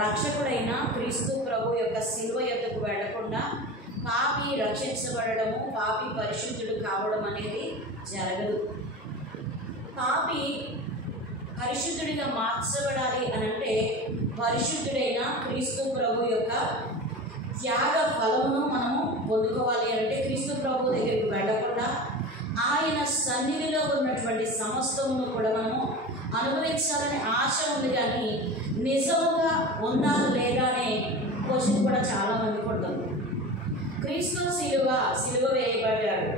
రక్షకుడైన క్రీస్తు ప్రభు యొక్క శిలువ యొద్దకు వెళ్లకుండా పాపి రక్షించబడము, పాపి పరిశుద్ధుడు కావడం అనేది జరగదు. పాపి పరిశుద్ధుడిగా మార్చబడాలి అని అంటే పరిశుద్ధుడైన క్రీస్తు ప్రభు యొక్క త్యాగ ఫలమును మనము పొందుకోవాలి అంటే క్రీస్తు ప్రభు దగ్గరికి వెళ్ళకుండా ఆయన సన్నిధిలో ఉన్నటువంటి సమస్తమును కూడా మనము అనుభవించాలనే ఆశ ఉంది. కానీ నిజంగా ఉందా లేదా అనే క్వశ్చన్ కూడా చాలామంది కొడతారు. క్రీస్తు సిలువ వేయబడ్డాడు.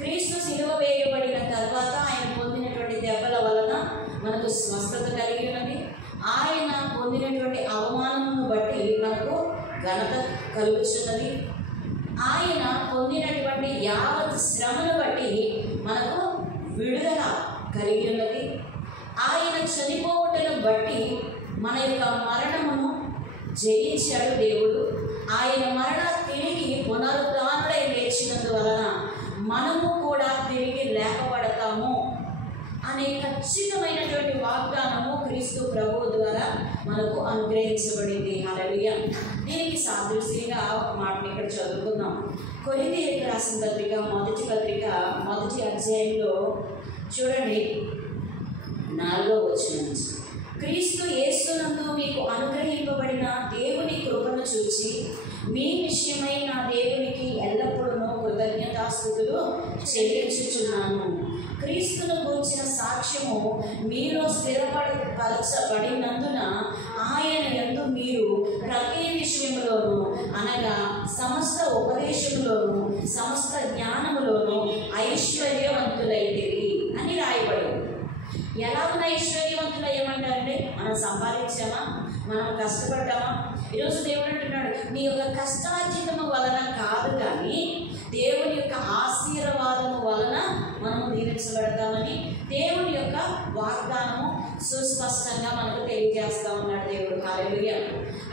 క్రీస్తు సిలువ వేయబడిన తర్వాత ఆయన పొందినటువంటి దెబ్బల వలన మనకు స్వస్థత కలిగి ఉన్నది. ఆయన పొందినటువంటి అవమానమును బట్టి మనకు ఘనత కలుగుతున్నది. ఆయన పొందినటువంటి యావత్ శ్రమను బట్టి మనకు విడుదల కలిగి ఉన్నది. ఆయన చనిపోవటను బట్టి మన యొక్క మరణమును జయించాడు దేవుడు. ఆయన మరణ తిరిగి పునరుద్ధానుడై లేచినందువలన మనము కూడా తిరిగి లేపబడతాము అనే ఖచ్చితమైనటువంటి వాగ్దానము క్రీస్తు ప్రభువు ద్వారా మనకు అనుగ్రహించబడింది. హల్లెలూయా. దీనికి సాదృశ్యంగా ఒక మాటని ఇక్కడ చదువుకుందాం. కొరింథీయులకు రాసిన పత్రిక మొదటి అధ్యాయంలో చూడండి 4వ వచనం నుంచి, క్రీస్తు యేసునందు మీకు అనుగ్రహింపబడిన దేవుని కృపను చూచి మీ విషయమై నా దేవునికి ఎల్లప్పుడూ కృతజ్ఞతాస్తుతులు చెల్లించుచున్నాను. క్రీస్తును గురించిన సాక్ష్యము మీలో స్థిరపరచబడినందున ఆయన యందు మీరు ప్రతి విషయములోను అనగా సమస్త ఉపదేశములోను సమస్త జ్ఞానములోను ఐశ్వర్యవంతులైతిరి అని రాయబడింది. ఎలా ఉన్న ఐశ్వర్యవంతులయ్యమంటారంటే మనం సంపాదించామా, మనం కష్టపడ్డామా? ఈరోజు దేవుడు అంటున్నాడు నీ యొక్క కష్టార్జితము వలన కాదు, కానీ దేవుని యొక్క ఆశీర్వాదము వలన మనము దీవించబడతామని దేవుని యొక్క వాగ్దానము సుస్పష్టంగా మనకు తెలియజేస్తా ఉన్నాడు దేవుడు. హల్లెలూయా.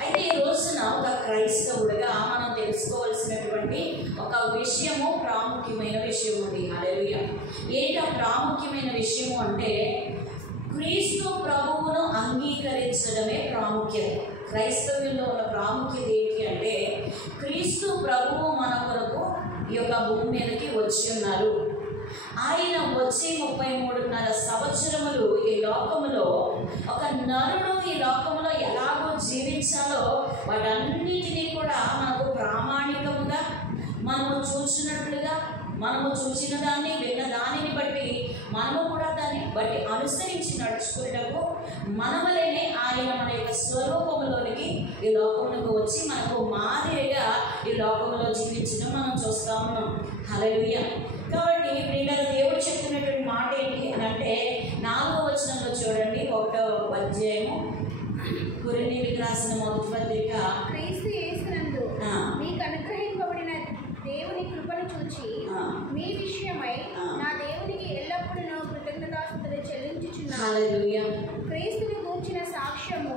అయితే ఈ రోజున ఒక క్రైస్తవుడిగా మనం తెలుసుకోవాల్సినటువంటి ఒక విషయము, ప్రాముఖ్యమైన విషయం ఉంది. హల్లెలూయా. ఏంటా ప్రాముఖ్యమైన విషయము అంటే క్రీస్తు ప్రభువును అంగీకరించడమే ప్రాముఖ్యత. క్రైస్తవ్యంలో ఉన్న ప్రాముఖ్యత ఏంటి అంటే క్రీస్తు ప్రభువు మన కొరకు ఈ యొక్క భూమి మీదకి వచ్చి ఉన్నారు. ఆయన వచ్చి 33.5 సంవత్సరములు ఈ లోకములో ఒక నరుడు ఈ లోకములో ఎలాగో జీవించాలో వాటన్నిటినీ కూడా మనకు ప్రామాణికముగా మనము చూసినట్లుగా, మనము చూసిన దాన్ని విన్న దానిని బట్టి మనము కూడా దాన్ని బట్టి అనుసరించి నడుచుకునేటప్పుడు మనవలనే ఆయన మన యొక్క స్వరూపంలోనికి ఈ లోకములకు వచ్చి మనకు మాదిరిగా ఈ లోకంలో జీవించడం మనం చూస్తా ఉన్నాం. హల్లెలూయా. కాబట్టి ప్రియులారా, దేవుడు చెప్తున్నటువంటి మాట ఏంటి అని అంటే 4వ వచనంలో చూడండి, 1వ అధ్యాయము కొరింథీయులకు రాసిన మొదటి పత్రిక, క్రీస్తు యేసునందు మీకు అనుగ్రహింపబడిన దేవుని కృపను చూచి మీ విషయమై నా దేవునికి ఎల్లప్పుడూ కృతజ్ఞతాస్తుతులు చెల్లించుచున్నాను. హల్లెలూయా. క్రీస్తుని గూర్చిన సాక్ష్యము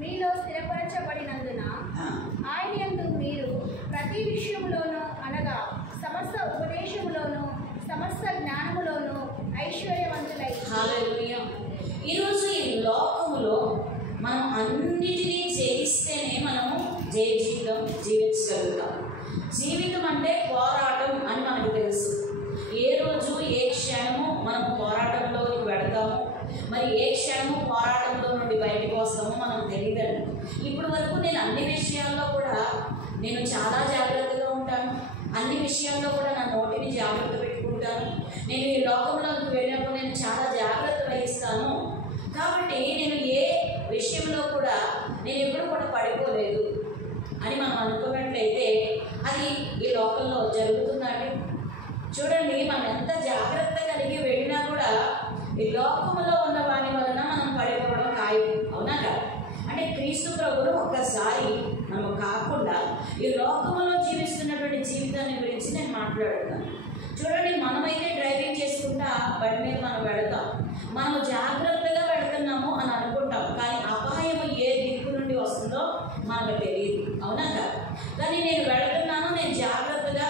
మీలో స్థిరపరచబడినందున ఆయన యందు మీరు ప్రతి విషయంలోనూ అనగా సమస్త ఉపదేశములోను సమస్త జ్ఞానములోను ఐశ్వర్యవంతులై. హల్లెలూయా. ఈరోజు ఈ లోకములో మనం అన్నిటినీ జయిస్తేనే మనము జయ జీవితం జీవించగలుగుతాం. జీవితం అంటే పోరాటం అని మనకు తెలుసు. ఏ రోజు ఏ క్షణము మనం పోరాటంలోకి వెడతాము, మరి ఏ క్షణము పోరాటంలో నుండి బయటకు వస్తామో మనం తెలియదండి. ఇప్పుడు వరకు నేను అన్ని విషయాల్లో కూడా నేను చాలా జాగ్రత్తగా ఉంటాను. అన్ని విషయాల్లో కూడా నా నోటిని జాగ్రత్త పెట్టుకుంటాను. నేను ఈ లోకంలోకి వెళ్ళినప్పుడు నేను చాలా జాగ్రత్త వహిస్తాను. కాబట్టి నేను ఏ విషయంలో కూడా నేను ఎప్పుడు కూడా పడిపోలేదు అని మనం అనుకున్నట్లయితే అది ఈ లోకంలో జరుగుతుందండి. చూడండి, మనం ఎంత జాగ్రత్త కలిగి వెళ్ళినా కూడా ఈ లోకంలో ఉన్న వాని వలన మనం పడిపోవడం ఖాయం. అవునా కదా? అంటే క్రీస్తు ప్రభువును ఒక్కసారి మనం కాకుండా ఈ లోకంలో జీవిస్తున్నటువంటి జీవితాన్ని గురించి నేను మాట్లాడుతాను. చూడండి, మనమైతే డ్రైవింగ్ చేసుకుంటా బండి మీద మనం వెళతాం, మనము జాగ్రత్తగా వెళుతున్నాము అని అనుకుంటాం. కానీ అపాయం ఏ దిక్కు నుండి వస్తుందో మనకు తెలియదు. అవునా కదా? కానీ నేను వెళుతున్నాను, నేను జాగ్రత్తగా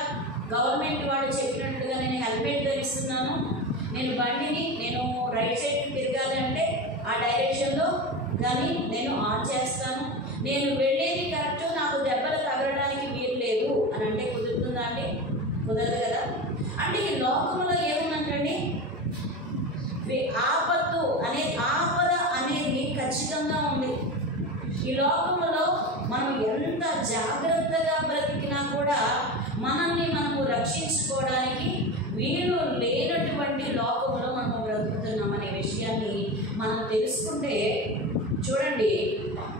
గవర్నమెంట్ వాడు చెప్పినట్టుగా నేను హెల్మెట్ ధరిస్తున్నాను, నేను బండిని నేను రైట్ సైడ్కి తిరగాలి అంటే ఆ డైరెక్షన్లో కానీ నేను ఆన్ చేస్తాను, నేను కుదరదు కదా. అంటే ఈ లోకంలో ఏముందంటండి, ఆపద అనేది ఖచ్చితంగా ఉంది. ఈ లోకంలో మనం ఎంత జాగ్రత్తగా బ్రతికినా కూడా మనల్ని మనము రక్షించుకోవడానికి వీలు లేనటువంటి లోకంలో మనము బ్రతుకుతున్నాం అనే విషయాన్ని మనం తెలుసుకుంటే, చూడండి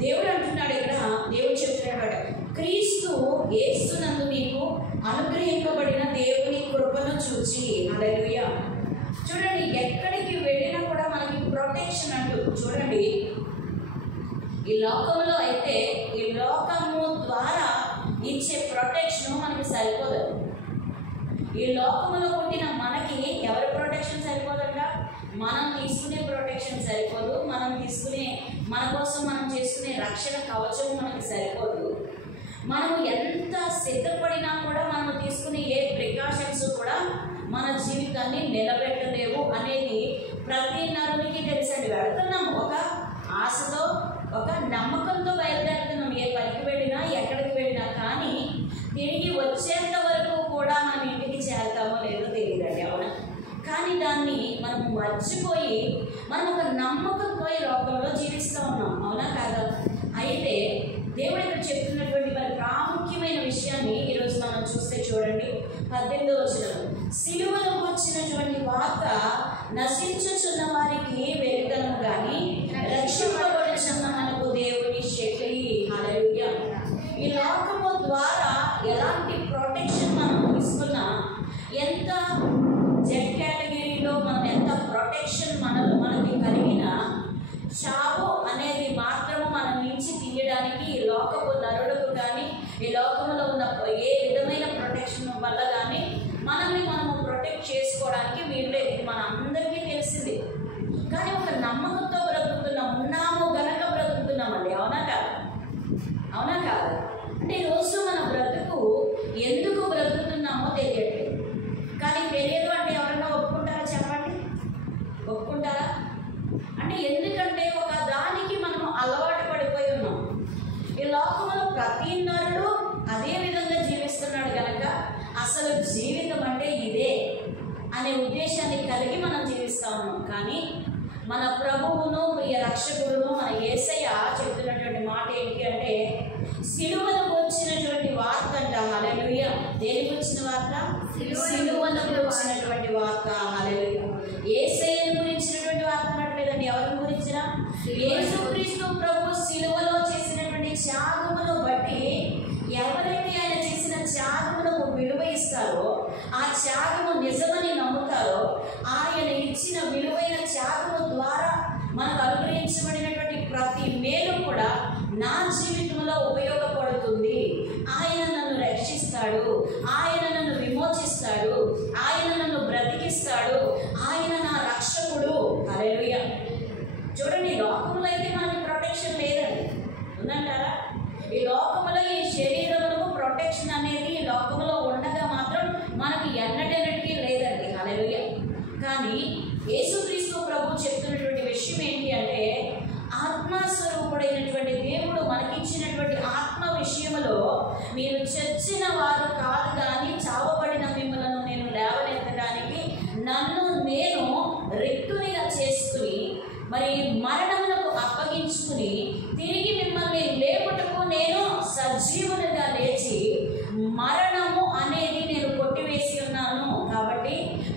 దేవుడు అంటున్నాడు ఇక్కడ, దేవుడు చెప్తున్నాడు, క్రీస్తు యేసునందు మీకు అనుగ్రహింపబడిన దేవుని కృపను చూచి. హల్లెలూయా. చూడండి, ఎక్కడికి వెళ్ళినా కూడా మనకి ప్రొటెక్షన్ అంటూ, చూడండి ఈ లోకంలో అయితే ఈ లోకము ద్వారా ఇచ్చే ప్రొటెక్షన్ మనకి సరిపోదు. ఈ లోకములో పుట్టిన మనకి ఎవరి ప్రొటెక్షన్ సరిపోదంట? మనం తీసుకునే ప్రొటెక్షన్ సరిపోదు, మన కోసం మనం చేసుకునే రక్షణ కవచం మనకి సరిపోదు. మనము ఎంత సిద్ధపడినా కూడా మనం తీసుకునే ఏ ప్రికాషన్స్ కూడా మన జీవితాన్ని నిలబెట్టలేవు అనేది ప్రతి నరునికి తెలుసండి. వెళుతున్నాం ఒక ఆశతో, ఒక నమ్మకంతో బయలుదేరుతున్నాం. ఏ పనికి వెళ్ళినా, ఎక్కడికి వెళ్ళినా, కానీ తిరిగి వచ్చేంత వరకు కూడా మనం ఇంటికి చేరుతామో లేదో తెలియదండి. అవునా? కానీ దాన్ని మనం మర్చిపోయి మనం ఒక నమ్మకంతో ఈ లోకంలో జీవిస్తూ ఉన్నాం. అవునా కాదా? అయితే దేవుడు ఇక్కడ చెప్తున్నటువంటి మరి ప్రాముఖ్యమైన విషయాన్ని ఈరోజు మనం చూస్తే చూడండి, 18వ వచనం, సిలువను వచ్చినటువంటి వార్త నశించుచున్న వారికి వెలుగుదనము కానీ రక్షింపబడుచున్న మనకు దేవుని శక్తి. హల్లెలూయా. ఈ లోకము ద్వారా ఎలాంటి ప్రొటెక్షన్ మనం తీసుకున్నా, ఎంత జెడ్ కేటగిరీలో మనం ఎంత ప్రొటెక్షన్ మనకి కలిగినా, చావు అనేది మాత్రము మన నుంచి తీయడానికి ఈ లోకపు నరులకు కానీ, ఈ లోకంలో ఉన్న ఏ విధమైన ప్రొటెక్షన్ వల్ల కానీ మనల్ని మనము ప్రొటెక్ట్ చేసుకోవడానికి వీల్లేదు. మన అందరికీ తెలిసింది. కానీ ఒక నమ్మకంతో బ్రతుకుతున్నాం, ఉన్నాము గనక బ్రతుకుతున్నామండి. అవునా కాదు? అవునా కాదు? అంటే ఈరోజు మన బ్రతుకు ఎందుకు బ్రతుకుతున్నామో తెలియట్లేదు. కానీ తెలియదు అంటే ఎవరైనా ఒప్పుకుంటారా? చెప్పండి, ఒప్పుకుంటారా? అంటే ఎందుకంటే ఒక దానికి మనం అలవాటు పడిపోయి ఉన్నాం. ఈ లోకంలో ప్రతి నరుడు అదే విధంగా జీవిస్తున్నాడు కనుక అసలు జీవితం అంటే ఇదే అనే ఉద్దేశాన్ని కలిగి మనం జీవిస్తూ ఉన్నాం. కానీ మన ప్రభువును, ప్రియ రక్షకుడును, మన యేసయ్య చెప్తున్నటువంటి మాట ఏంటి అంటే, సిలువను వచ్చినటువంటి వార్త అంట. హల్లెలూయా. దేనికి వచ్చిన వార్త? సిలువను వచ్చినటువంటి వార్త. హల్లెలూయా. యేసయ్యను గురించినటువంటి వార్త అనట్లేదండి. ఎవరిని గురించిన? యేసుక్రీస్తు ప్రభు సిలువలో చేసినటువంటి త్యాగమును బట్టి ఎవరైతే ఆయన చేసిన త్యాగములకు విలువ ఇస్తారో, ఆ త్యాగము నిజమని నమ్ముతారో, ఆయన ఇచ్చిన విలువైన త్యాగము ద్వారా మనకు అనుగ్రహించబడినటువంటి ప్రతి మేలు కూడా నా జీవితంలో ఉపయోగపడుతుంది. ఆయన నన్ను రక్షిస్తాడు, ఆయన నన్ను విమోచిస్తాడు, ఆయన నన్ను బ్రతికిస్తాడు, ఆయన నా రక్షకుడు. హల్లెలూయా. చూడండి, లోకంలో అయితే మనకి ప్రొటెక్షన్ లేదండి. ఉందంటారా? ఈ లోకంలో ఈ శరీరములకు ప్రొటెక్షన్ అనేది ఈ లోకంలో ఉండగా మాత్రం మనకి ఎన్నటెన్నటికీ లేదండి. హల్లెలూయా. కానీ యేసుక్రీస్తు ప్రభు చెప్తున్నటువంటి విషయం ఏంటి అంటే, ఆత్మస్వరూపుడైనటువంటి దేవుడు మనకిచ్చినటువంటి ఆత్మ విషయంలో మీరు చచ్చిన వారు కాదు, కానీ చావబడిన మిమ్మల్ని నేను లేవనెత్తడానికి నన్ను నేను రిక్తునిగా చేసుకుని, మరి మరణములకు అప్పగించుకుని తిరిగి మిమ్మల్ని లేపుటకు నేను సజీవునిగా లేచి మరణము అనేది నేను కొట్టివేసి ఉన్నాను. కాబట్టి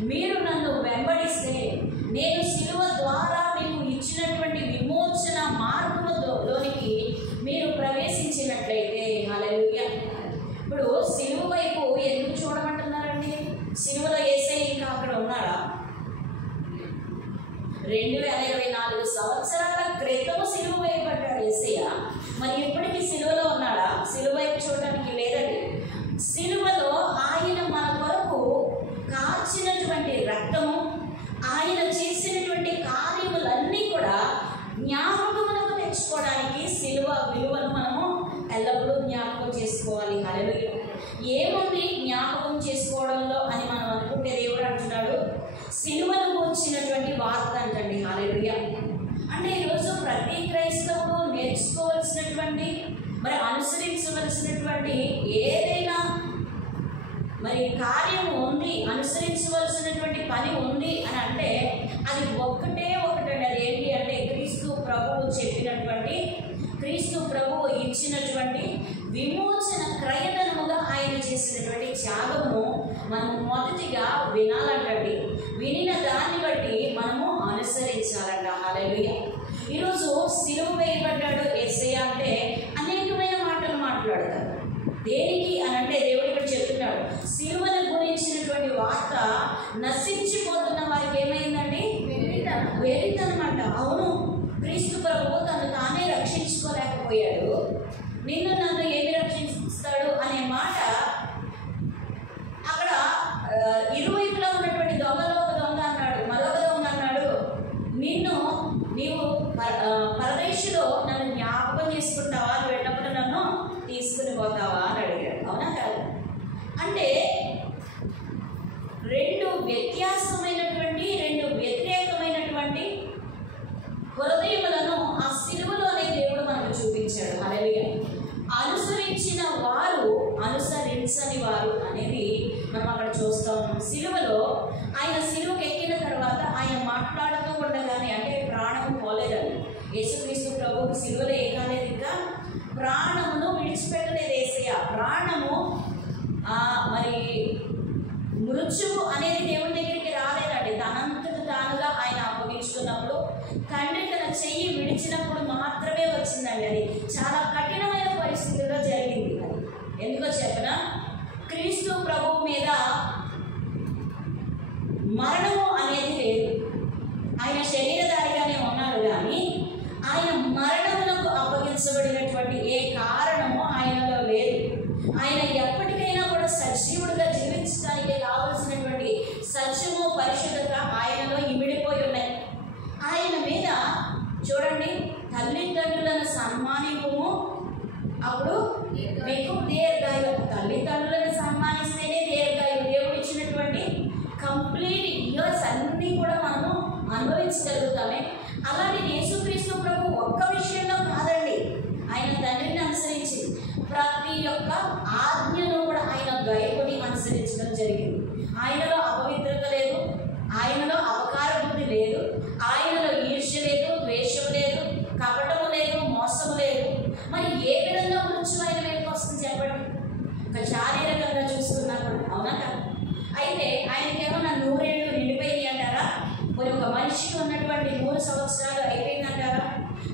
మీరు నన్ను వెంబడిస్తే, నేను సిలువ ద్వారా మీకు ఇచ్చినటువంటి విమోచన మార్గములోనికి మీరు ప్రవేశించినట్లయితే. హల్లెలూయా. ఇప్పుడు సిలువ వైపు ఎందుకు చూడమంటున్నారండి? సిలువలో యేసయ్య ఇంకా అక్కడ ఉన్నాడా? 2024 సంవత్సరాల క్రితం సిలువ వేయబడ్డాడు యేసయ్య. మరి ఇప్పటికీ సిలువలో ఉన్నాడా? సిలువ వైపు చూడడానికి లేదండి. సిలువలో ఆయన మన కొరకు కార్చినటువంటి రక్తము, ఆయన చేసినటువంటి కార్యములన్నీ కూడా జ్ఞాపకములకు తెచ్చుకోవడానికి సిలువ విలువను మనము ఎల్లప్పుడూ జ్ఞాపకం చేసుకోవాలి. హల్లెలూయా. ఏముంది జ్ఞాపకం చేసుకోవడంలో అని మనం అనుకుంటే, దేవుడు అంటున్నాడు సిలువను వచ్చినటువంటి వార్త అంటండి. హల్లెలూయా. అంటే ఈరోజు ప్రతి క్రైస్తవుడు నేర్చుకోవాల్సినటువంటి, మరి అనుసరించవలసినటువంటి ఏదైనా మరి కార్యము ఉంది, అనుసరించవలసినటువంటి పని ఉంది అని అంటే అది ఒకటండి. అది ఏంటి అంటే క్రీస్తు ప్రభువు చెప్పినటువంటి, క్రీస్తు ప్రభువు ఇచ్చినటువంటి విమోచన క్రయధనముగా ఆయన చేసినటువంటి త్యాగము మనము మొదటిగా వినాలంటండి. వినిన దాన్ని బట్టి మనము అనుసరించాలంట. హల్లెలూయా. ఈరోజు సిలువ వేయబడ్డాడు యేసయ్య అంటే అనేకమైన మాటలు మాట్లాడతారు. దేనికి అని అంటే దేవుడు ఇక్కడ చెప్తున్నాడు, సిలువను గురించినటువంటి వార్త నశించిపోతున్న వారికి ఏమైందండి? వెలితనమాట. అవును, క్రీస్తు ప్రభువు తను తానే రక్షించుకోలేకపోయాడు, నిన్ను నన్ను ఏమి రక్షిస్తాడు అనే మాట అక్కడ ఇరువైపులా ఉన్నటువంటి దొంగలో ఒక దొంగ అన్నాడు, మరొక దొంగ అన్నాడు, నీవు పరదేశులో నన్ను జ్ఞాపకం చేసుకుంటావా, నువ్వు వెళ్ళినప్పుడు నన్ను తీసుకుని పోతావా అని అడిగాడు. అవునా కాదు? అంటే రెండు వ్యతిరేకమైనటువంటి హృదయములను ఆ సిలువలోనే దేవుడు మనకు చూపించాడు. హల్లెలూయా. అనుసరించిన వారు, అనుసరించని వారు అనేది మనం అక్కడ చూస్తూ ఉన్నాం. సిలువలో ఆయన సిలువకు ఎక్కిన తర్వాత ఆయన మాట్లాడుతూ ఉండగానే, అంటే ప్రాణము పోలేదండి. యేసుక్రీస్తు ప్రభువుకు సిలువలో ఎక్కలేదు, ఇంకా ప్రాణమును విడిచిపెట్టలేదు యేసయ్య. ప్రాణము మరి మృత్యువు అనేది దేవుని దగ్గరికి రాలేదండి. తనంతట తానుగా ఆయన అప్పగించుకున్నప్పుడు, తండ్రి తన చెయ్యి విడిచినప్పుడు మాత్రమే వచ్చిందండి. అది చాలా కఠినమైన పరిస్థితుల్లో జరిగింది. అది ఎందుకో చెప్పనా, క్రీస్తు ప్రభువు మీద మరణము అనేది లేదు. ఆయన శరీరధారిగానే ఉన్నాడు, కానీ ఆయన మరణములకు అప్పగించబడినటువంటి ఏ కారణము ఆయనలో లేదు. ఆయన ఎప్పటికైనా కూడా సజీవుడిగా జీవించడానికి కావలసినటువంటి సత్యము, పరిశుద్ధత ఆయనలో ఇమిడిపోయి ఉన్నాయి. ఆయన మీద చూడండి, తల్లిదండ్రులను సన్మానింపుము, అప్పుడు మీకు దీర్ఘాయు. తల్లిదండ్రులను సన్మానిస్తేనే దీర్ఘాయు. దేవుడు ఇచ్చినటువంటి కంప్లీట్ ఇయర్స్ అన్నీ కూడా మనము అనుభవించగలుగుతామే. అలాంటి యేసుక్రీస్తు ప్రభు ఒక్క విషయంలో కాదండి, ఆయన తండ్రిని అనుసరించి ప్రతి ఒక్క ఆజ్ఞను కూడా ఆయన గైకొని అనుసరించడం జరిగింది. ఆయనలో అపవిత్రత లేదు, ఆయనలో అపకార బుద్ధి లేదు, ఆయనలో ఈర్ష్య లేదు, ద్వేషం లేదు, కపటము లేదు, మోసము లేదు. మరి ఏ విధంగా మృత్యు ఆయన మీదకి వస్తుంది చెప్పండి? ఒక శారీరకంగా చూసుకున్నా కూడా. అవునా కాదు? అయితే ఆయనకేమన్నా 100 ఏళ్ళు నిండిపోయింది అంటారా? మరి ఒక మనిషికి ఉన్నటువంటి 100 సంవత్సరాలు అయిపోయిందంటారా?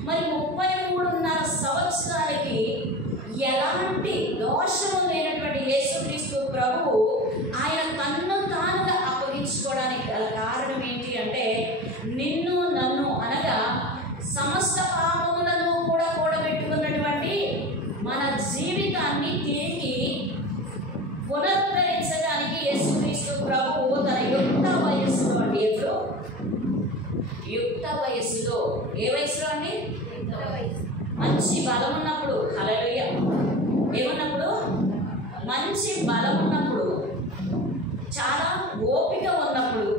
మరి 33.5 సంవత్సరాలకి ఎలాంటి దోషము లేనటువంటి యేసుక్రీస్తు ప్రభువు ఆయన తన్ను తానుగా అప్పగించుకోవడానికి గల కారణం ఏంటి అంటే, నిన్ను నన్ను అనగా సమస్త పాపములను కూడా కూడబెట్టుకున్నటువంటి మన జీవితాన్ని తిరిగి పునరుద్ధరించడానికి యేసుక్రీస్తు ప్రభువు తన యుక్త వయస్సులో అండి, ఎప్పుడు యుక్త వయస్సులో, ఏ వయసులో అండి? మంచి బలం ఉన్నప్పుడు. హల్లెలూయా. ఏమన్నప్పుడు? మంచి బలం ఉన్నప్పుడు, చాలా ఓపిక ఉన్నప్పుడు,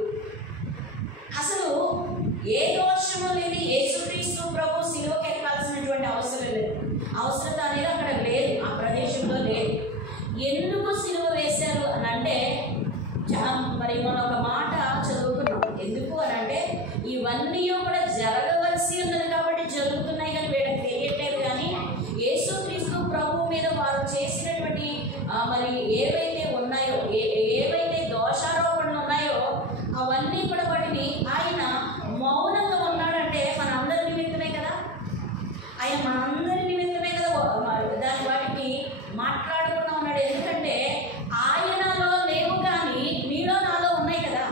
అసలు ఏ దోషము లేని యేసుక్రీస్తు ప్రభు సిలువకి ఎక్కాల్సినటువంటి అవసరత అనేది అక్కడ లేదు, ఆ ప్రదేశంలో లేదు. ఎందుకు సిలువ వేశారు అని అంటే, మరి మనం ఒక మాట చదువుకున్నాం. ఎందుకు అని అంటే, ఇవన్నీ కూడా జరగవలసి ఉన్నది కాబట్టి జరుగుతున్నాయి, కానీ వీళ్ళకి తెలియట్లేదు. కానీ యేసుక్రీస్తు ప్రభువు మీద వారు చేసినటువంటి మరి ఏవైతే ఉన్నాయో, ఏవైతే దోషారోపణలు ఉన్నాయో అవన్నీ కూడా వాటిని ఆయన మౌనంగా ఉన్నాడంటే మన అందరి నిమిత్తమే కదా. ఆయన మన అందరి నిమిత్తమే కదా దాని వాటికి మాట్లాడకుండా ఉన్నాడు. ఎందుకంటే ఆయనలో లేవు, కానీ మీలో నాలో ఉన్నాయి కదా.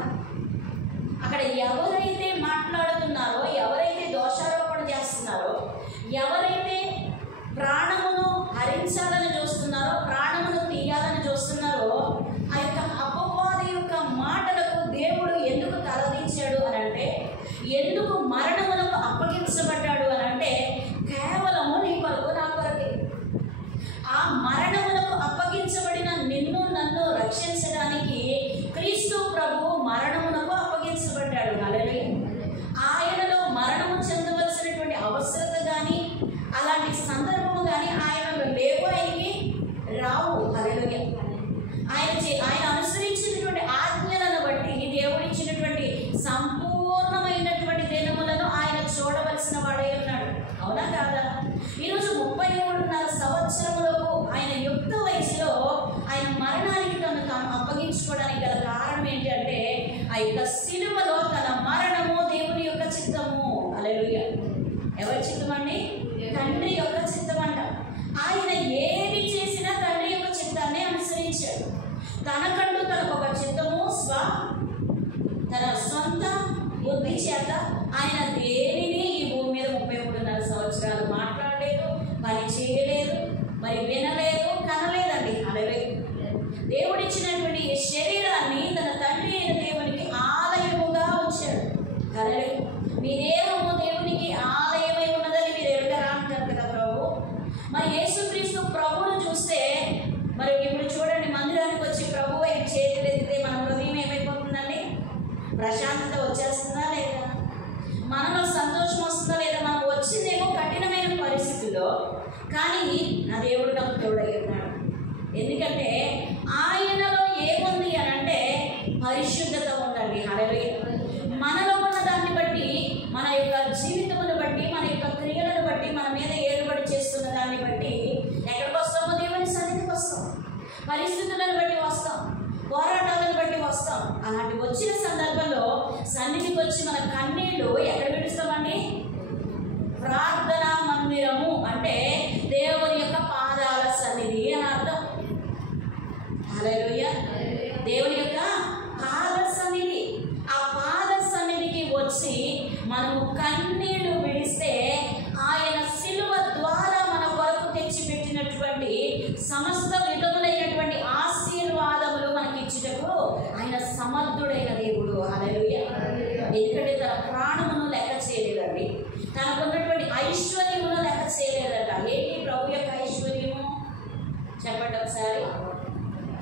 అక్కడ ఎవరైతే మాట్లాడుతున్నారో, ఎవరైతే దోషారోపణ చేస్తున్నారో, ఎవరైతే ప్రాణమును హరించాలని చూస్తున్నారో, ప్రాణమును తీయాలని చూస్తున్నారో, చేయలేదు, మరి వినలేదు, కనలేదండి. హల్లెలూయా. దేవుడిచ్చినటువంటి ఈ శరీరాన్ని తన తండ్రి అయిన దేవునికి ఆలయముగా ఉంచాడు. హల్లెలూయా. మీ దేహము దేవునికి ఆలయమై ఉన్నదని మీరు ఎరుగరా అంటారు కదా ప్రభు. మరి యేసుక్రీస్తు ప్రభువును చూస్తే, మరి ఇప్పుడు చూడండి, మందిరానికి వచ్చి ప్రభు వైపు చేతులు ఎత్తితే మన హృదయం ఏమైపోతుందండి? ప్రశాంతత వచ్చేస్తుందా లేదా? మనలో సంతోషం వస్తుందా లేదా? మనం వచ్చిందేమో కఠినమైన పరిస్థితుల్లో, కానీ నా దేవుడు నాకు తోడై ఉన్నాడు. ఎందుకంటే ఆయనలో ఏముంది అని అంటే పరిశుద్ధత ఉందండి. హల్లెలూయా. మనలో ఉన్న దాన్ని బట్టి, మన యొక్క జీవితమును బట్టి, మన యొక్క క్రియలను బట్టి, మన మీద ఏర్పాటు చేస్తున్న దాన్ని బట్టి ఎక్కడికి వస్తామో? దేవుని సన్నిధికి వస్తాం. పరిస్థితులను బట్టి వస్తాం, పోరాటాలను బట్టి వస్తాం. అలాంటి వచ్చిన సందర్భంలో సన్నిధికి వచ్చి మన కన్నీళ్లు ఎక్కడ విడుస్తామండి? ప్రార్థనా మందిరము అంటే దేవుని యొక్క పాదాల సన్నిధి అని అర్థం. హల్లెలూయా. దేవుని యొక్క పాద సన్నిధి. ఆ పాద సన్నిధికి వచ్చి మనము కన్నీళ్లు విడిస్తే ఆయన శిలువ ద్వారా మన కొరకు తెచ్చిపెట్టినటువంటి సమస్త విధములైనటువంటి ఆశీర్వాదములు మనకి ఇచ్చుటకు ఆయన సమర్థుడైన దేవుడు. హల్లెలూయా. ఎందుకంటే తన ప్రాణమును లెక్క చేయలేదండి, తనకున్నటువంటి ఐశ్వర్యమును లెక్క చేయలేదట. ఏంటి ప్రభు యొక్క ఐశ్వర్యము? చెప్పండి ఒకసారి.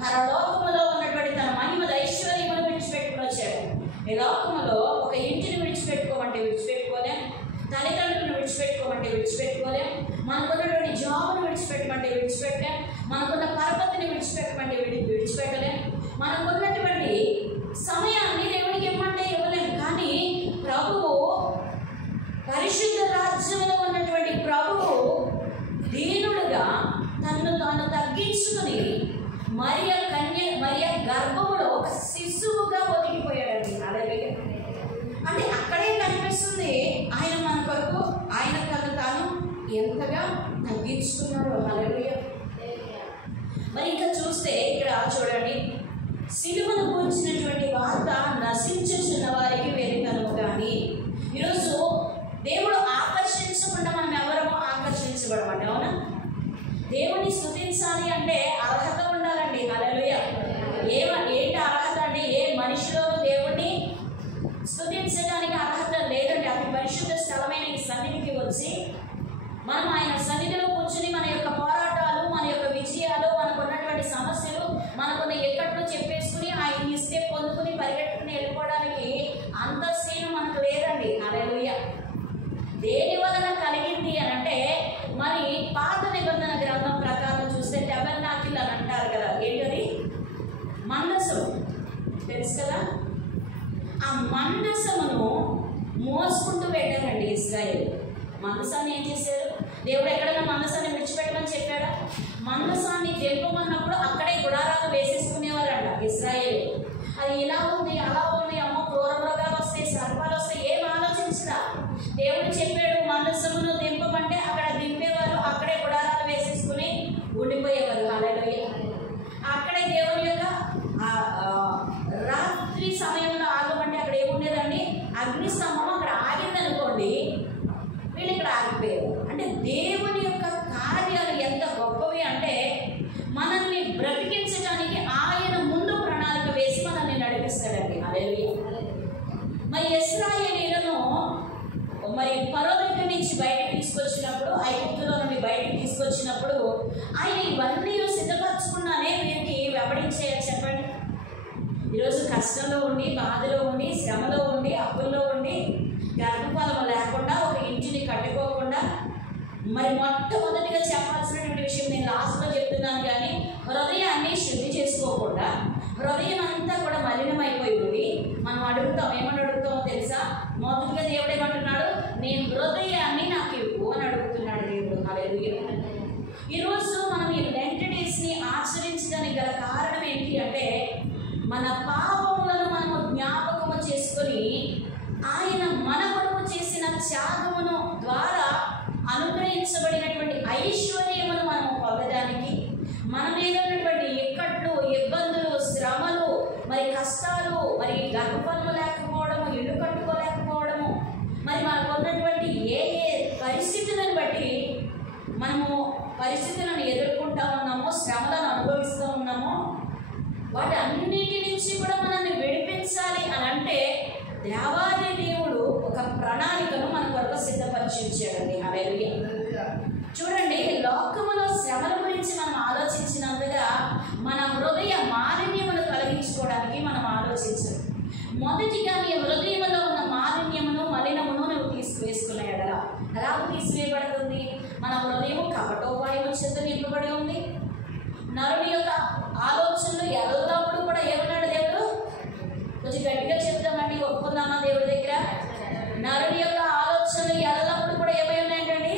పరలోకములో ఉన్నటువంటి తన మహిమ ఐశ్వర్యమును విడిచిపెట్టుకుని వచ్చాడు. ఈ లోకములో ఒక ఇంటిని విడిచిపెట్టుకోమంటే విడిచిపెట్టుకోలేం, తల్లిదండ్రులను విడిచిపెట్టుకోమంటే విడిచిపెట్టుకోలేం, మనకున్నటువంటి జాబును విడిచిపెట్టమంటే విడిచిపెట్టలేం, మనకున్న పరపతిని విడిచిపెట్టమంటే విడిచిపెట్టలేం, మనకున్నటువంటి సమయాన్ని దేవునికి ఇవ్వమంటే ఇవ్వలేం. కానీ ప్రభువు, పరిశుద్ధ రాజ్యంలో ఉన్నటువంటి ప్రభువు దీనుడుగా తనను తాను తగ్గించుకుని మరియ గర్భములో ఒక శిశువుగా ఒదిగిపోయాడండి. హల్లెలూయా. అంటే అక్కడే కనిపిస్తుంది ఆయన మన కొరకు, ఆయన తను తాను ఎంతగా తగ్గించుకున్నాడు. హల్లెలూయా. మరి ఇంకా చూస్తే ఇక్కడ చూడండి, సిలువను గురించినటువంటి వార్త నశించుచున్న వారికి వెలుగను. కానీ ఈరోజు దేవుడు ఆకర్షించకుండా మనం ఎవరమో ఆకర్షించబడమండి. అవునా? దేవుని స్తుతించాలి అంటే అర్హత ఉండాలండి. హల్లెలూయా. ఏంటి అర్హత అంటే? ఏ మనిషిలోనూ దేవుణ్ణి స్తుతించడానికి అర్హత లేదండి. అతి పరిశుద్ధ స్థలమైన ఈ సన్నిధికి వచ్చి మనం ఆయన సన్నిధిలో కూర్చుని మన యొక్క పోరాటాలు, మన యొక్క విజయాలు, మనకున్నటువంటి సమస్యలు, మనకున్న ఎక్కడో చెప్పేసుకుని ఆయన ఇస్తే పొందుకుని పరిగెట్టుకుని వెళ్ళిపోవడానికి అంత సీను మనకు లేదండి. హల్లెలూయా. దేని వలన కలిగింది అని అంటే, మరి పాత నిబంధన గ్రంథం ప్రకారం చూస్తే టెబర్నాకిల్ అని అంటారు కదా. ఏంటది? మందసము. తెలుసు కదా? ఆ మందసమును మోసుకుంటూ వెళ్ళారండి ఇశ్రాయేలు. మందసాన్ని ఏం చేశారు? దేవుడు ఎక్కడైనా మందసాన్ని విడిచిపెట్టమని చెప్పాడా? మందసాన్ని తెంపమన్నప్పుడు అక్కడే గుడారాలు వేసేసుకునేవారంట ఇశ్రాయేలు. అది ఇలా ఉంది, అలా ఉంది, అమ్మో క్రూరమృగాలు వస్తాయి, సర్పాలు వస్తాయి, ఏం ఆలోచించరా. దేవుడు చెప్పాడు మందసమును దింపమంటే అక్కడ దింపేవారు, అక్కడే గుడారాలు వేసేసుకుని ఉండిపోయేవారు. హల్లెలూయా. అక్కడే దేవుని యొక్క రాత్రి సమయంలో ఆగమంటే అక్కడ ఏముండేదండి? అగ్నిస్తంభం అక్కడ ఆగిందనుకోండి, వీళ్ళు ఇక్కడ ఆగిపోయారు. అంటే దేవుని యొక్క కార్యాలు ఎంత గొప్పవి అంటే, మనల్ని బ్రతికించడానికి ఆయన ముందు ప్రణాళిక వేసి మనల్ని నడిపిస్తాడండి. హల్లెలూయా. మరి ఇశ్రాయేలీయులను మరి ఫరో దగ్గర నుంచి బయటకు తీసుకొచ్చినప్పుడు, ఐగుప్తులో నుండి బయటకు తీసుకొచ్చినప్పుడు ఆయన ఇవన్నీ సిద్ధపరచుకున్నానే వీరికి వెంబడించేయాలి. చెప్పండి. ఈరోజు కష్టంలో ఉండి, బాధలో ఉండి, శ్రమలో ఉండి, అప్పుల్లో ఉండి, గర్భఫలం లేకుండా, ఒక ఇంటిని కట్టుకోకుండా, మరి మొట్టమొదటిగా చెప్పాల్సినటువంటి విషయం నేను లాస్ట్లో చెప్తున్నాను, కానీ హృదయాన్ని శుద్ధి చేసుకోకుండా హృదయం అంతా కూడా మలినమైపోయి ఉంది. మనం అడుగుతాం, ఏమని అడుగుతామో తెలుసా? మొదటిగా దేవుడు ఏమంటున్నాడు? నీ హృదయాన్ని నాకు ఇవ్వు అని అడుగుతున్నాడు దేవుడు. హల్లెలూయా. ఈరోజు మనం ఈ లెంట్ డేస్ని ఆచరించడానికి గల కారణం ఏంటి అంటే, మన పాపములను మనము జ్ఞాపకము చేసుకొని ఆయన మన కొరకు చేసిన త్యాగమును ద్వారా అనుగ్రహించబడినటువంటి ఐశ్వర్యమును మనం పొందడానికి, మన మీద ఉన్నటువంటి ఇక్కట్లు, ఇబ్బందులు, శ్రమలు, మరి కష్టాలు, మరి గర్భఫలము లేకపోవడము, ఇల్లు కట్టుకోలేకపోవడము, మరి మనకు ఉన్నటువంటి ఏ పరిస్థితులను బట్టి మనము పరిస్థితులను ఎదుర్కొంటా ఉన్నామో, శ్రమలను అనుభవిస్తూ ఉన్నామో, వాటి అన్నిటి నుంచి కూడా మనల్ని విడిపించాలి అని అంటే దేవాది దేవుడు ఒక ప్రణాళికను మన కొరకు సిద్ధపరిచి ఉంచాడండి. హల్లెలూయా. చూడండి, లోకములో శ్రమల గురించి మనం ఆలోచించినంతగా మన హృదయ మాలిన్యమును తొలగించుకోవడానికి మనం ఆలోచించాలి. మొదటిగా నీ హృదయంలో ఉన్న మాలిన్యమును, మలినమును నువ్వు తీసుకువేసుకునే ఎడల ఎలా తీసివేయబడుతుంది? మన హృదయము కపటోపాయము చేత నింపబడి ఉంది. నరుని యొక్క ఆలోచనలు ఎల్లప్పుడూ కూడా ఏమన్నాడు దేవుడు? కొంచెం గట్టిగా చెప్తామండి, ఒప్పుకుందామా దేవుడి దగ్గర? నరుని యొక్క ఆలోచనలు ఎల్లప్పుడూ కూడా ఏమై ఉన్నాయంటండి?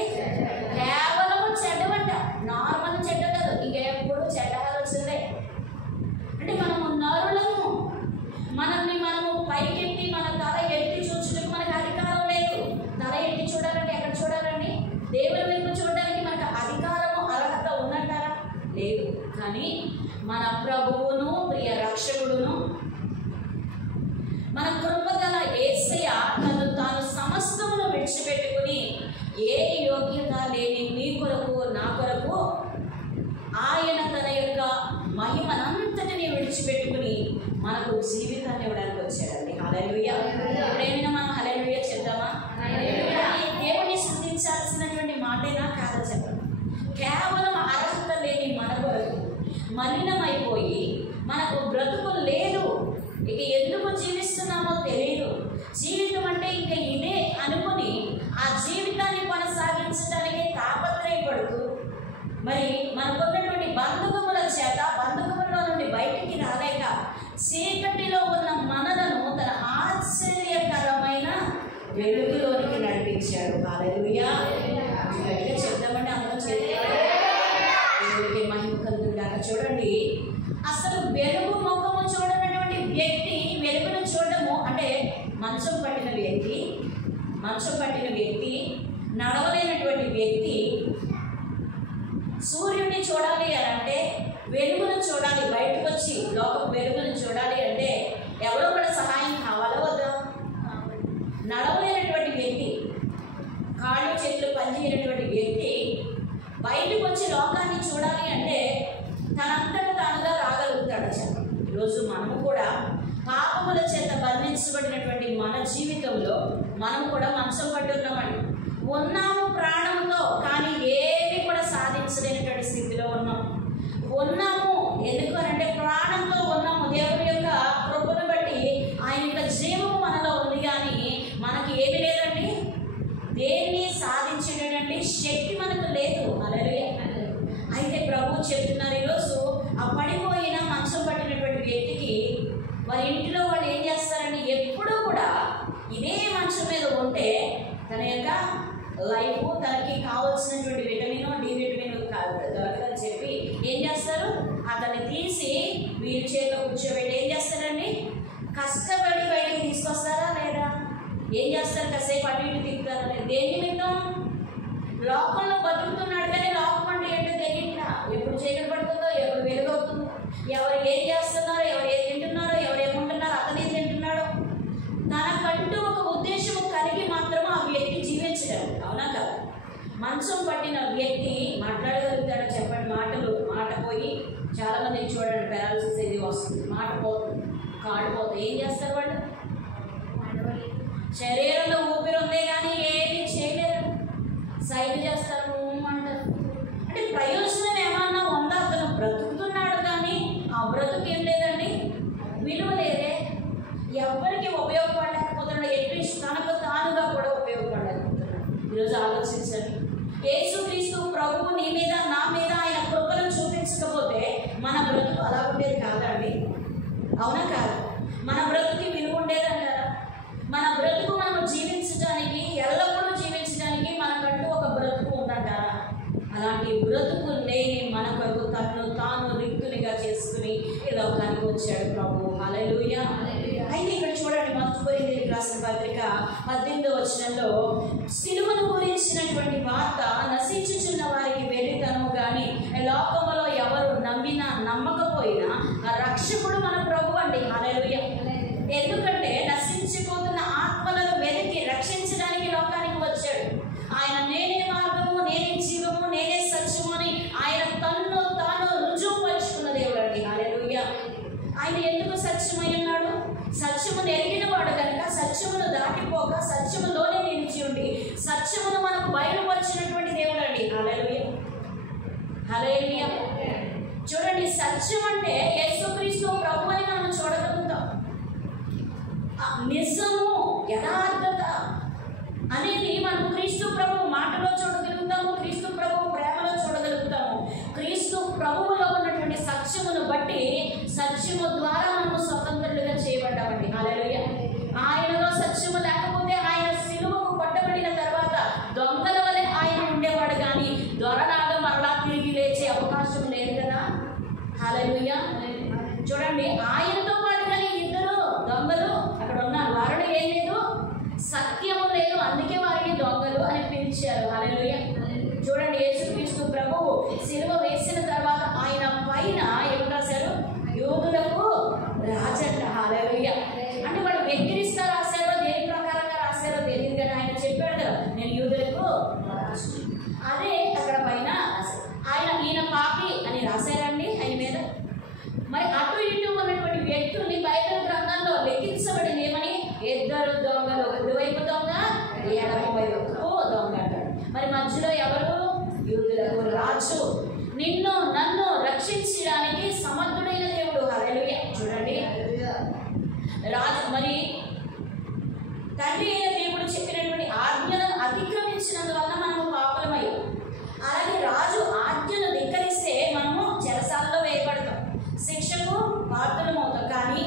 కేవలము చెడ్డవంట. నార్మల్ చెడ్డ కాదు, ఇంకెప్పుడు చెడ్డ ఆలోచనలే. అంటే మనము నరులము. మనల్ని మనము పైకెత్తి మన తల ఎత్తి చూచుటకు మనకు అధికారం లేదు. తల ఎత్తి చూడాలంటే ఎక్కడ చూడాలండి? దేవుని వైపు చూడడానికి మనకు అధికారము, అర్హత ఉందంటారా? లేదు. కానీ మన ప్రభువును, ప్రియ రక్షకుడును, మన కృపగల యేసయ్య తను తాను సమస్తమును విడిచిపెట్టుకుని ఏ యోగ్యత లేని నీ కొరకు, నా కొరకు ఆయన తన యొక్క మహిమనంతటిని విడిచిపెట్టుకుని మనకు జీవితాన్ని ఇవ్వడానికి వచ్చాడండి. హల్లెలూయా. ఎప్పుడైనా మనం హల్లెలూయా చెప్తామా? దేవుని స్తుతించాల్సినటువంటి మాటేనా కాదా చెప్పండి? కేవలం అర్హత లేని మన కొరకు మలినమైపోయి మనకు బ్రతుకు లేదు, ఇక ఎందుకు జీవిస్తున్నామో తెలియదు, జీవితం అంటే ఇక ఇదే అనుకుని ఆ జీవితాన్ని కొనసాగించడానికి తాపత్రయపడుతూ మరి మనకున్నటువంటి బంధుకముల చేత బంధుకముల నుండి బయటికి రాలేక చీకటిలో ఉన్న మనలను తన ఆశ్చర్యకరమైన వెలుగులోనికి నడిపించాడు. హల్లెలూయా. గట్టిగా చెప్తామండి, అందరం దేవుడికి మహిమ కలుగుగాక. చూడండి, అసలు వెలుగు ముఖము చూడనటువంటి వ్యక్తి వెలుగును చూడము అంటే మంచం పట్టిన వ్యక్తి, నడవలేనటువంటి వ్యక్తి సూర్యుడిని చూడాలి అని అంటే వెలుగును చూడాలి. బయటకు వచ్చి లోకపు వెలుగును చూడాలి అంటే ఎవరో కూడా సహాయం కావాలా వద్దా? నడవలేనటువంటి వ్యక్తి, కాళ్ళు చేతులు పనిచేయనటువంటి వ్యక్తి బయటకు వచ్చి లోకాన్ని చూడాలి అంటే తనంతట తానుగా రాగలుగుతాడు. చెప్పండి, ఈరోజు మనము కూడా పాపముల చేత బంధించబడినటువంటి మన జీవితంలో మనం కూడా మంచం పట్టి ఉన్నాము ప్రాణంతో, కానీ ఏమి కూడా సాధించలేనటువంటి స్థితిలో ఉన్నాము. ఎందుకు అంటే ప్రాణంతో ఉన్నాము. దేవుని యొక్క కృపను బట్టి ఆయన యొక్క జీవము మనలో ఉంది, కానీ మనకి ఏమి లేదండి, దేన్ని సాధించేటటువంటి శక్తి మనకు లేదు. హల్లెలూయా. అయితే ప్రభు చెప్తున్నారు ఈరోజు ఆ పడిపోయిన మంచం పట్టినటువంటి వ్యక్తికి వారి ఇంటిలో వాళ్ళు ఏం చేస్తారండి, ఎప్పుడూ కూడా ఇదే మంచం మీద ఉంటే తన యొక్క లైఫ్, తనకి కావాల్సినటువంటి విటమిన్, డి విటమిన్ దొరకదని చెప్పి ఏం చేస్తారు, అతన్ని తీసి వీల్ చైర్లో కూర్చోబెట్టి ఏం చేస్తారండి, కష్టపడి బయటికి తీసుకొస్తారా లేదా? ఏం చేస్తారు? కాసేపు అటు ఇటు తిప్పుతారా లేదా? దేని నిమిత్తం? లోకంలో బతుకుతున్నాడు, కానీ లోకం అంటే ఏంటో తెలియట్లా. ఎప్పుడు చీకటి పడుతుందో, ఎప్పుడు వెలుగవుతుందో, ఎవరు ఏం చేస్తున్నారో, ఎవరు ఏం తింటున్నారో, ఎవరు ఏముంటున్నారో, అతను ఏం తింటున్నాడో, తనకంటూ ఒక ఉద్దేశం కలిగి మాత్రమే ఆ వ్యక్తి జీవించడం. అవునా కదా? మంచం పట్టిన వ్యక్తి మాట్లాడగలుగుతాడు చెప్పండి? మాట పోయి చాలా మంది చూడండి, పారాలిసిస్ ఇది వస్తుంది, మాట పోతుంది, కాళ్ళు పోతుంది. ఏం చేస్తారు వాళ్ళు? శరీరంలో ఊపిరి ఉందే కానీ ఏమీ చేయలేరు, సైడ్ చేస్తారు అంటారు. అంటే ప్రయోజనం ఏమన్నా ఉందా? అతను బ్రతుకుతున్నాడు, కానీ ఆ బ్రతుకు ఏం లేదండి, విలువ లేదే. ఎవరికి ఉపయోగపడలేకపోతున్నాడు, ఎట్లీస్ట్ తనకు తానుగా కూడా ఉపయోగపడలేకపోతున్నాడు. ఈరోజు ఆలోచించండి, యేసుక్రీస్తు ప్రభువు నీ మీద, నా మీద ఆయన కృపను చూపించకపోతే మన బ్రతుకు అలా ఉండేది కాదా అండి? అవునా కాదు? మన బ్రతుకి విలువ ఉండేదంటారా? మన బ్రతుకు మనం జీవించడానికి, ఎల్లప్పుడూ జీవించడానికి మనకంటూ ఒక బ్రతుకు ఉందంటారా? అలాంటి బ్రతుకు లేని మన కొరకు తను తాను రిక్తునిగా చేసుకుని ఈ లోకానికి వచ్చాడు ప్రభు. హల్లెలూయా. అయితే ఇక్కడ చూడండి, మొదటి కొరింథీయులకు రాసిన పత్రిక 18వ వచనంలో సిలువను గురించినటువంటి వార్త నశించుచున్న వారికి వెర్రితనము, కానీ లోకములో ఎవరు నమ్మినా నమ్మకపోయినా ఆ రక్షకుడు మన ప్రభు అండి. హల్లెలూయా. ఎందుకంటే నశించిపోతున్న ఆత్మలను వెతికి రక్షించడానికి లోకానికి వచ్చాడు ఆయన. నేనే మార్గము, నేనే జీవము, నేనే సత్యము అని సత్యములోనే నిలిచి ఉండి సత్యమును మనకు బయలుపరిచినటువంటి దేవుడు అండి. హల్లెలూయా, హల్లెలూయా. చూడండి, సత్యం అంటే యేసుక్రీస్తు ప్రభు అని మనం చూడగలుగుతాం. నిజము, యథార్థత అనేది మనం క్రీస్తు ప్రభు మాటలో చూడగలుగుతాము, క్రీస్తు ప్రభు ప్రేమలో చూడగలుగుతాము. క్రీస్తు ప్రభువులో ఉన్నటువంటి సత్యమును బట్టి సత్యము ద్వారా మనము స్వతంత్రులుగా చేయబడ్డామండి. హల్లెలూయా. ఆయనలో సత్యము లేకపోతే ఆయన సిలువకు కొట్టబడిన తర్వాత దొంగల వలె ఆయన ఉండేవాడు, కానీ దొరలాగా మరలా తిరిగి లేచే అవకాశం లేదు కదా. హల్లెలూయా. చూడండి, ఆయనతో పాటుగానే ఇద్దరు దొంగలు అక్కడ ఉన్నారు. వారిలో ఏం లేదు, సత్యము లేదు, అందుకే వారిని దొంగలు అని పిలిచారు. హల్లెలూయా. చూడండి, యేసుక్రీస్తు ప్రభువు సిలువ వేసిన తర్వాత ఆయన పైన ఏం రాశారు, యూదులకు రాజంట. హల్లెలూయా. అంటే వాళ్ళు వెక్కిరిస్తా రాశారో దేని ప్రకారంగా రాశారో తెలియదు, కానీ ఆయన చెప్పాడు కదా, నేను యూదులకు రాజు. అదే అక్కడ పైన ఈయన పాపి అని రాశారండి ఆయన మీద. మరి అటు ఇటు ఉన్నటువంటి వ్యక్తుల్ని బైబిల్ గ్రంథంలో లెక్కించబడిన ఏమని, ఇద్దరు దొంగలు, ఒకవైపు దొంగ, ఎడమవైపు దొంగ అంటాడు. మరి మధ్యలో ఎవరు, యూదులకు రాజు, నిన్ను నన్ను రక్షించడానికి సమర్థుడైన దేవుడు. హల్లెలూయా. చూడండి, రాజు మరి తండ్రి అయిన దేవుడు చెప్పినటువంటి ఆజ్ఞలను అతిక్రమించినందువల్ల మనము పాపులమయ్యాం. అలాగే రాజు ఆజ్ఞను ధిక్కరిస్తే మనము చెరసాలలో వేయబడతాం, శిక్షకు పాత్రలమవుతాం. కానీ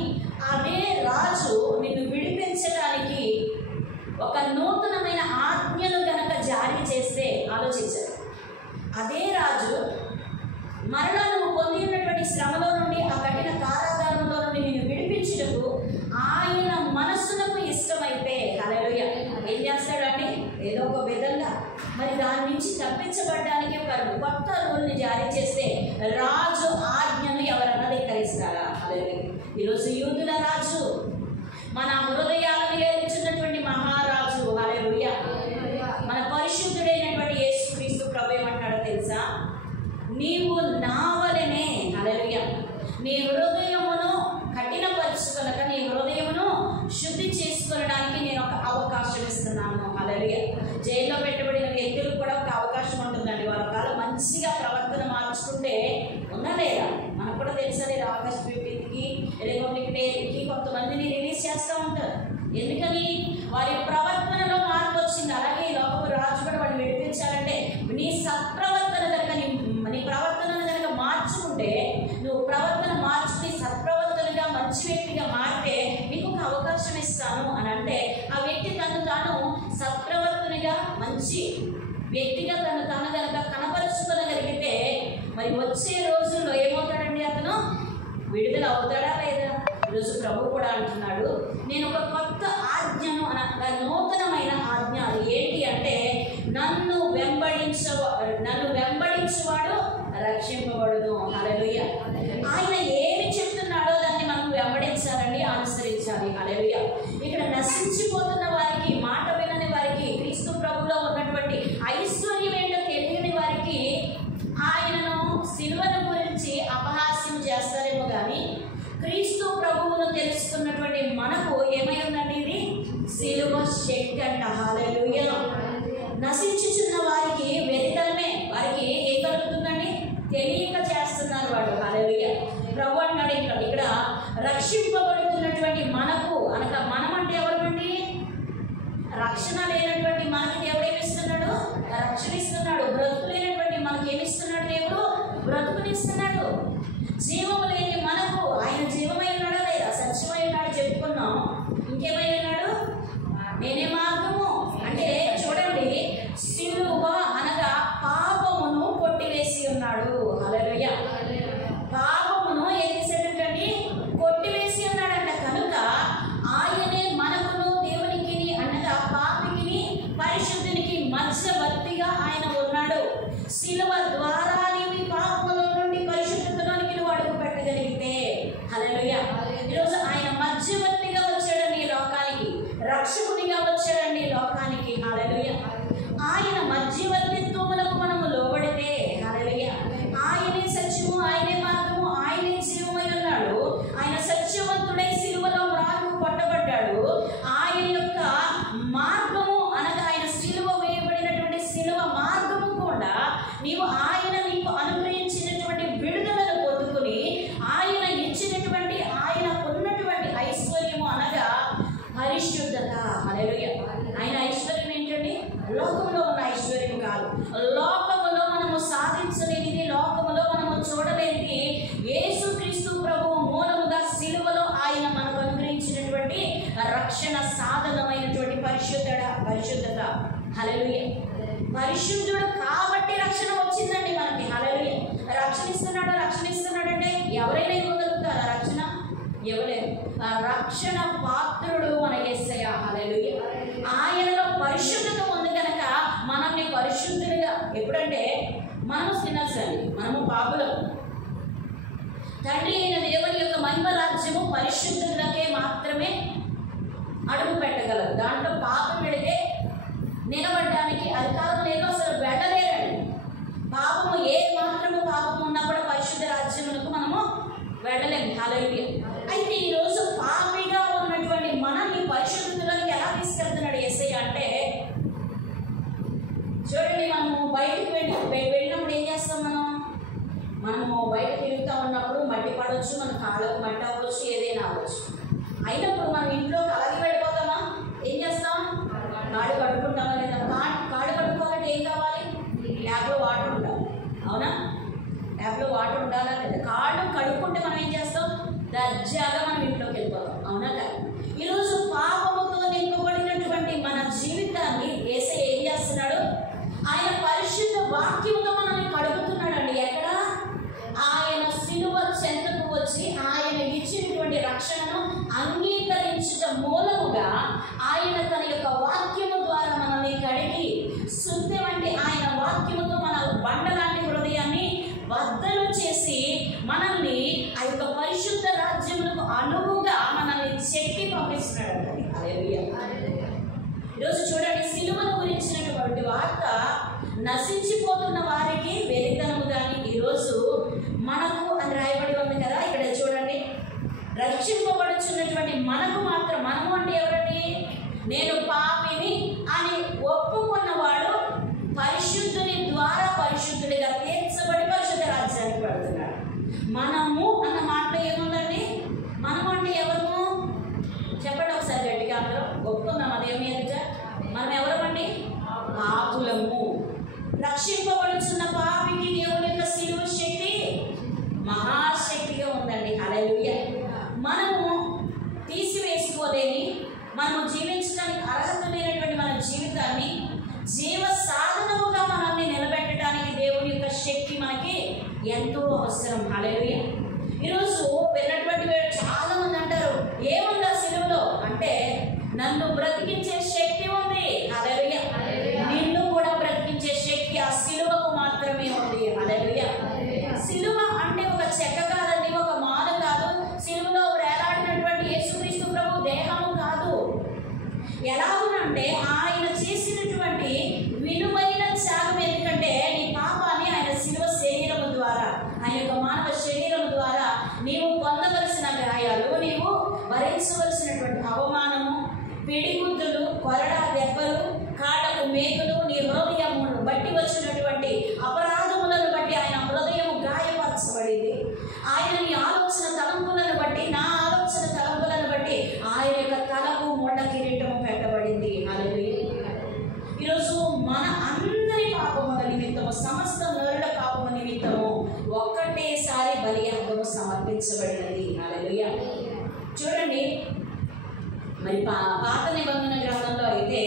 అదే రాజు నిన్ను విడిపించడానికి ఒక నూతనమైన ఆజ్ఞను కనుక జారీ చేస్తే ఆలోచించారు. అదే రాజు మరలా నువ్వు పొంది ఉన్నటువంటి శ్రమలో నుండి, ఆ కఠిన కారాగారంలో నుండి నిన్ను విడిపించుటకు ఆయన మనస్సునకు ఇష్టమైతే, హల్లెలూయా, ఏం చేస్తాడండి, ఏదో ఒక విధంగా మరి దాని నుంచి తప్పించబడడానికి ఒక కొత్త రూల్ని జారీ చేస్తే రాజు ఆజ్ఞను ఎవరన్నా ధిక్కరిస్తారా? హల్లెలూయా. ఈరోజు యూదుల రాజు, మన హృదయాలను ఏలుచున్నటువంటి మహారాజు. హల్లెలూయా. మన పరిశుద్ధుడైనటువంటి యేసుక్రీస్తు ప్రభు ఏమంటాడో తెలుసా, నీవు నా వలెనే, హల్లెలూయా, నీ హృదయమును కఠినపరుచుకొనక నీ హృదయమును శుద్ధి చేసుకోవడానికి నేను ఒక అవకాశం ఇస్తున్నాను. హల్లెలూయా. జైల్లో పెట్టబడిన వ్యక్తులకు కూడా ఒక అవకాశం ఉంటుందండి. వాళ్ళ కాలం మంచిగా ప్రవర్తన మార్చుకుంటే ఉన్నా లేదా, మనకు కూడా తెలుసా లేదా, ఆగస్ట్ 15కి రిపబ్లిక్ డేకి కొంతమందిని రిలీజ్ చేస్తూ ఉంటారు. ఎందుకని, వారి ప్రవర్తనలో మార్పు వచ్చింది. అలాగే ఈ లోకపు రాజు కూడా వాడిని విడిపించాలంటే నీ సత్ప్రవర్తన కనుక నీ ప్రవర్తనను కనుక మార్చుకుంటే, నువ్వు ప్రవర్తన మార్చుకుని సత్ప్రవర్తనగా మంచి వ్యక్తిగా మారితే నీకు ఒక అవకాశం ఇస్తాను అని అంటే, ఆ వ్యక్తి తను తాను సత్ప్రవర్తనగా మంచి వ్యక్తిగా తను తాను కనుక కనపరుచుకోగలిగితే మరి వచ్చే రోజుల్లో ఏమవుతాడండి, అతను విడుదల అవుతాడా లేదా? ఈరోజు ప్రభు కూడా అంటున్నాడు, నేను ఒక కొత్త ఆజ్ఞను, నూతనమైన ఆజ్ఞ. అది ఏంటి అంటే, నన్ను వెంబడించేవాడు రక్షింపబడును. హల్లెలూయా. ఆయన ఏమి చెప్తున్నాడో దాన్ని మనం వెంబడించాలండి, అనుసరించాలి. హల్లెలూయా. ఇక్కడ నశించిపోతున్న వారికి, మాట వినని వారికి, క్రీస్తు ప్రభులో ఉన్నటువంటి ఐశ్వర్యం ఏంటో తెలియని వారికి ఆయనను సిలువను గురించి అపహాస్యం చేస్తారేమో, కానీ క్రీస్తు ప్రభువును తెలుసుకున్నటువంటి మనకు ఏమై ఉందండి, ఇది సిలువ శక్తి అంట. హల్లెలూయా. నశించుచున్న వారికి వెరితనమే, వారికి ఏం కలుగుతుందండి, తెలియక చేస్తున్నారు వాడు. హల్లెలూయా. ప్రభు అన్నాడు ఇక్కడ రక్షింపబడుతున్నటువంటి మనకు అనక, మనం అంటే ఎవరండి, రక్షణ లేనటువంటి మనకి దేవుడు ఏమిస్తున్నాడు, రక్షణ ఇస్తున్నాడు. బ్రతుకు లేనటువంటి మనకి ఏమిస్తున్నాడు దేవుడు, బ్రతుకునిస్తున్నాడు. జీవము లేని మనకు ఆయన జీవమై ఉన్నాడా లేదా, సత్యమై ఉన్నాడు చెప్పుకున్నాం. ఇంకేమై ఉన్నాడు, నేనే మార్గము అంటే, చూడండి, సిలువ అనగా పాపమును కొట్టివేసి ఉన్నాడు. హల్లెలూయా. పాపమును ఏం చేశాడండి, కొట్టివేసి ఉన్నాడంట. కనుక ఆయనే మనకును దేవునికి అనగా పాపికి పరిశుద్ధునికి మధ్యవర్తిగా ఆయన ఉన్నాడు. సిలువ ద్వారా నీవు పాపముల నుండి పరిశుద్ధతలోనికి నువ్వు అడుగు పెట్టగలిగితే, హల్లెలూయా, ఈరోజు ఆయన మధ్యవర్తిగా వచ్చాడు నీ లోకానికి, రక్షకునిగా వచ్చాడు హల్లెలూయా. పరిశుద్ధుడు కాబట్టి రక్షణ వచ్చిందండి మనకి. హల్లెలూయా. రక్షణ ఇస్తున్నాడంటే ఎవరైనా ఇవ్వగలుగుతారా రక్షణ? ఇవ్వలేరు. ఆ రక్షణ పాత్రుడు మన యేసయ్య. హల్లెలూయా. ఆయనలో పరిశుద్ధత ఉంది కనుక మనల్ని పరిశుద్ధుడిగా, ఎప్పుడంటే మనము సిన్నర్స్ అండి, మనము పాపులం. తండ్రి అయిన దేవుని యొక్క మహిమ రాజ్యము పరిశుద్ధులకే మాత్రమే అడుగు పెట్టగలరు. దాంట్లో పాపం పెడితే నిలబడడానికి అధికారం లేదు, అసలు వెళ్ళలేరండి. పాపము ఏ మాత్రము పాపము ఉన్నా కూడా పరిశుద్ధ రాజ్యములకు మనము వెళ్ళలేము. హల్లెలూయా. అయితే ఈరోజు పాపిగా ఉన్నటువంటి మనల్ని పరిశుద్ధులకు ఎలా తీసుకెళ్తున్నాడు యేసయ్య అంటే, చూడండి, మనము బయటికి వెళ్ళినప్పుడు ఏం చేస్తాం? మనము బయట తిరుగుతూ ఉన్నప్పుడు మట్టి పడవచ్చు, మన కాళ్ళకు మట్టి అవ్వచ్చు, ఏదైనా అవ్వచ్చు. అయినప్పుడు మనం ఇంట్లోకి అలాగే వెళ్ళిపోతామా? ఏం చేస్తాం? కాళ్ళు కడుక్కుంటామా లేదా? కాళ్ళు కడుక్కోవాలంటే ఏం కావాలి? ట్యాప్లో వాటర్ ఉండాలి. అవునా? ట్యాప్లో వాటర్ ఉండాలా లేదా? కాళ్ళు కడుక్కుంటే మనం ఏం చేస్తాం? దర్జాగా మనం ఇంట్లోకి వెళ్ళిపోతాం. అవునా కదా? ఈరోజు పాపముతో నింపబడినటువంటి మన జీవితాన్ని యేసయ్య ఏం చేస్తున్నాడు? ఆయన పరిశుద్ధ వాక్యముతో మనల్ని కడుగుతున్నాడండి. ఎక్కడ? ఆయన సిలువ చెంతకు వచ్చి ఆయన ఇచ్చినటువంటి రక్షణను అంగీకరించడం మూలముగా ఆయన తన యొక్క వాక్యము ద్వారా మనల్ని కడిగి శుద్ధి వంటి ఆయన వాక్యముతో మన బండలాంటి హృదయాన్ని బద్దలు చేసి మనల్ని ఆ యొక్క పరిశుద్ధ రాజ్యములకు అనువుగా మనల్ని చెక్కి పంపిస్తున్నాడు. హల్లెలూయా. ఈరోజు చూడండి, సిలువను గురించినటువంటి వార్త నశించిపోతున్న వారికి వెరితనము కానీ ఈరోజు మనకు అని రాయబడి ఉంది కదా. ఇక్కడ చూడండి, రక్షింపబడుచున్నటువంటి మనకు మాత్రం, మనము అంటే ఎవరండి? నేను పాపిని అని ఒప్పుకున్నవాడు పరిశుద్ధుని ద్వారా పరిశుద్ధుడిగా తీర్చబడి పరిశుద్ధ రాజ్యానికి పడుతున్నాడు. మనము అన్న మాటలో ఏముందండి? మనము అంటే ఎవరు? చెప్పండి ఒకసారి గట్టిగా, అందరూ ఒప్పుకుందాం. అదేమి ఎదుట మనం ఎవరమండి? పాపులము. రక్షింపబడుచున్న పాపికి దేవుని యొక్క సిలువ శక్తి మహాశక్తిగా ఉందండి. హల్లెలూయా. మనము తీసివేసుకోలేని, మనము జీవించడానికి అర్హత లేనటువంటి మన జీవితాన్ని జీవ సాధనముగా మనల్ని నిలబెట్టడానికి దేవుని యొక్క శక్తి మనకి ఎంతో అవసరం. హల్లెలూయా. ఈరోజు విన్నటువంటి చాలా మంది అంటారు, ఏముందా సిలువలో అంటే, నన్ను బ్రతికించే శక్తి ఉంది. హల్లెలూయా. నిన్ను కూడా బ్రతికించే శక్తి ఆ సిలువకు మాత్రమే ఉంది. హల్లెలూయా. సిలువ అంటే ఒక చెక్క కాదండి, ఒక మాల కాదు. సిలువలో వేలాడినటువంటి యేసుక్రీస్తు ప్రభు దేహము కాదు. ఎలాగునంటే ఆయన చేసినటువంటి విలువైన త్యాగం. ఎందుకంటే నీ పాపాన్ని ఆయన సిలువ శరీరము ద్వారా, ఆయన యొక్క మానవ శరీరము ద్వారా నీవు పొందవలసిన గాయాలు, నీవు భరించవలసినటువంటి అవమానము, పిడిగుద్దులు, కొరడా దెబ్బలు, కాళ్ళకు మేకులు, నీ హృదయమును బట్టి వచ్చినటువంటి అపరాధములను బట్టి ఆయన హృదయము గాయపరచబడింది. ఆయన నీ ఆలోచన తలంపులను బట్టి, నా ఆలోచన తలంపులను బట్టి ఆయన యొక్క తలకు మొండ కిరీటము పెట్టబడింది. హల్లెలూయా. ఈరోజు మన అందరి పాపముల నిమిత్తము, సమస్త నరుల పాపము నిమిత్తము ఒక్కటేసారి బలియాగము సమర్పించబడినది. హల్లెలూయా. చూడండి, మరి పాత నిబంధన గ్రంథంలో అయితే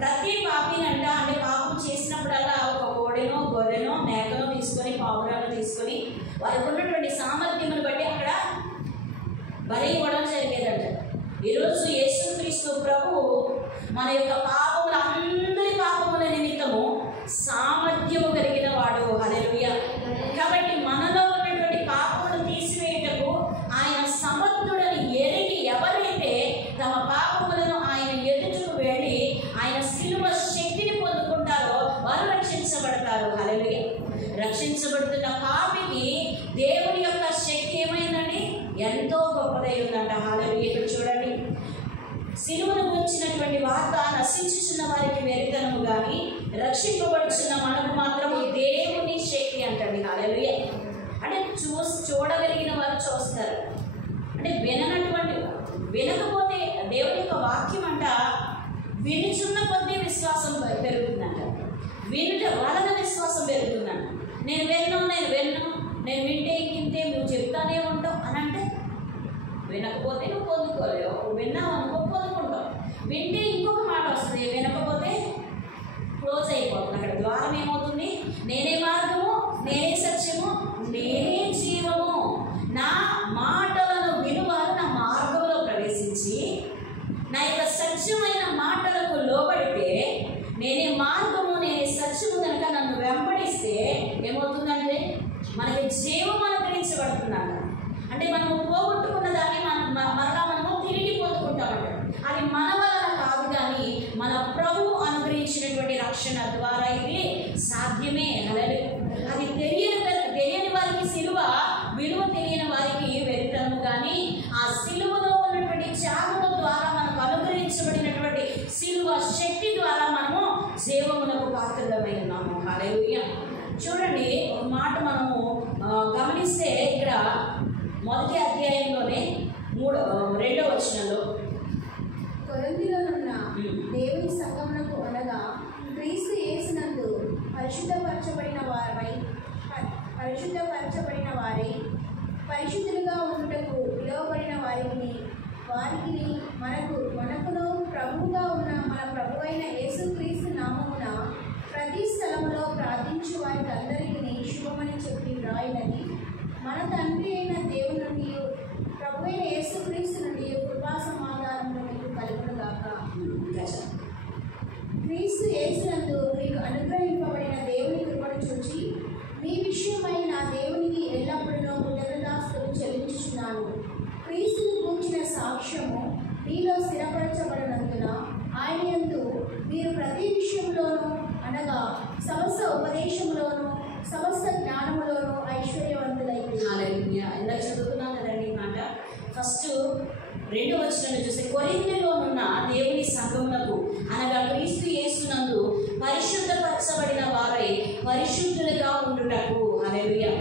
ప్రతి పాపినంట, అంటే పాపం చేసినప్పుడల్లా ఒక కోడెనో, గొర్రెనో, మేకనో తీసుకొని, పావురాలను తీసుకొని వారికి ఉన్నటువంటి సామర్థ్యమును బట్టి అక్కడ బలి ఇవ్వడం జరిగేదంట. ఈరోజు యేసుక్రీస్తు ప్రభు మన యొక్క పాపముల, అందరి పాపముల నిమిత్తము సామర్థ్యము కలిగిన వాడు. హల్లెలూయా. కాబట్టి మనలో ఉన్నటువంటి పాపమును తీసివేయటకు ఆయన సమర్థుడని ఎరిగి ఎవరైతే తమ పాపములను ఆయన ఎదుటకు వెళ్ళి ఆయన సిలువ శక్తిని పొందుకుంటారో వారు రక్షించబడతారు. హల్లెలూయా. రక్షించబడుతున్న పాపికి దేవుని యొక్క శక్తి ఏమైందండి? ఎంతో గొప్పదై ఉందంట. హల్లెలూయా. ఇక్కడ చూడండి, సిలువను గురించినటువంటి వార్త నశించుచున్న వారికి వెరితనము కానీ రక్షింపబడుచున్న మనకు మాత్రము దేవుని శక్తి అంటండి. హల్లెలూయా. అంటే చూడగలిగిన వారు చూస్తారు, అంటే వినకపోతే దేవుని యొక్క వాక్యం అంట వినుచున్న కొద్దీ విశ్వాసం పెరుగుతుందంట. వినుట వలన విశ్వాసం పెరుగుతుందంట. నేను వింటే ఇంకింతే నువ్వు చెప్తానే ఉంటావు అని అంటే, వినకపోతే నువ్వు పొందుకోలేవు. విన్నావు అనుకో పొందుకుంటావు. వింటే ఇంకొక మాట వస్తుంది, వినకపోతే క్లోజ్ అయిపోతుంది. అక్కడ ద్వారం ఏమవుతుంది? నేనే మార్గము, నేనే సత్యము, నేనే జీవము. నా మాటలను వినువారు నా మార్గంలో ప్రవేశించి నా యొక్క సత్యమైన మాటలకు లోబడితే, నేనే మార్గము నేనే సత్యము కనుక నన్ను వెంబడిస్తే ఏమవుతుందంటే మనకి జీవం అనుగ్రహించబడుతున్నాడు. అంటే మనము పోగొట్టుకున్న దాన్ని మరలా మనము తిరిగి పొందుకుంటామంట. అది మన వలన కాదు, కానీ మన ప్రభువు అనుగ్రహించినటువంటి రక్షణ ద్వారా ఇది సాధ్యమే. అది తెలియని వారికి సిలువ విలువ, తెలియని వారికి వెరితనము. కానీ ఆ సిలువలో ఉన్నటువంటి త్యాగము ద్వారా మనకు అనుగ్రహించబడినటువంటి సిలువ శక్తి ద్వారా మనము జీవమునకు పాత్రలమై ఉన్నాము. హల్లెలూయా. చూడండి, ఒక మాట మనము గమనిస్తే ఇక్కడ మొదటి అధ్యాయంలోనే 2వ వచనంలో, కొరింథీయులోనున్న దేవుని సంఘమునకు అనగా క్రీస్తు యేసునందు పరిశుద్ధపరచబడిన వారై పరిశుద్ధులుగా ఉండుటకు పిలువబడిన వారికిని మనకును ప్రభువుగా ఉన్న మన ప్రభువైన యేసుక్రీస్తు నామమున ప్రతి స్థలములో ప్రార్థించు వారికి అందరికీ శుభమని చెప్పి వ్రాయినది మన తండ్రి అయిన దేవుని నుండి ప్రభువైన యేసుక్రీస్తు నుండి కృపా సమాధానములు మీకు కలుగునుగాక. క్రీస్తు యేసునందు మీకు అనుగ్రహింపబడిన దేవుని కృపను చూచి మీ విషయమై నా దేవునికి ఎల్లప్పుడూ కృతజ్ఞతాస్తుతులు చెల్లించుచున్నాను. క్రీస్తుని గూర్చిన సాక్ష్యము మీలో స్థిరపరచబడినందున ఆయన యందు మీరు ప్రతి విషయంలోనూ అనగా సమస్త ఉపదేశంలోనూ సమస్త జ్ఞానములోనూ ఐశ్వర్యవంతులైతే. హల్లెలూయా. ఇందాక చదువుతున్నాం కదండి ఈ మాట. ఫస్ట్ 2వ వచనంలో చూస్తే, కొరింథీయులోనున్న దేవుని సంఘమునకు అనగా క్రీస్తు యేసునందు పరిశుద్ధపరచబడిన వారై పరిశుద్ధులుగా ఉండుటకు. హల్లెలూయా.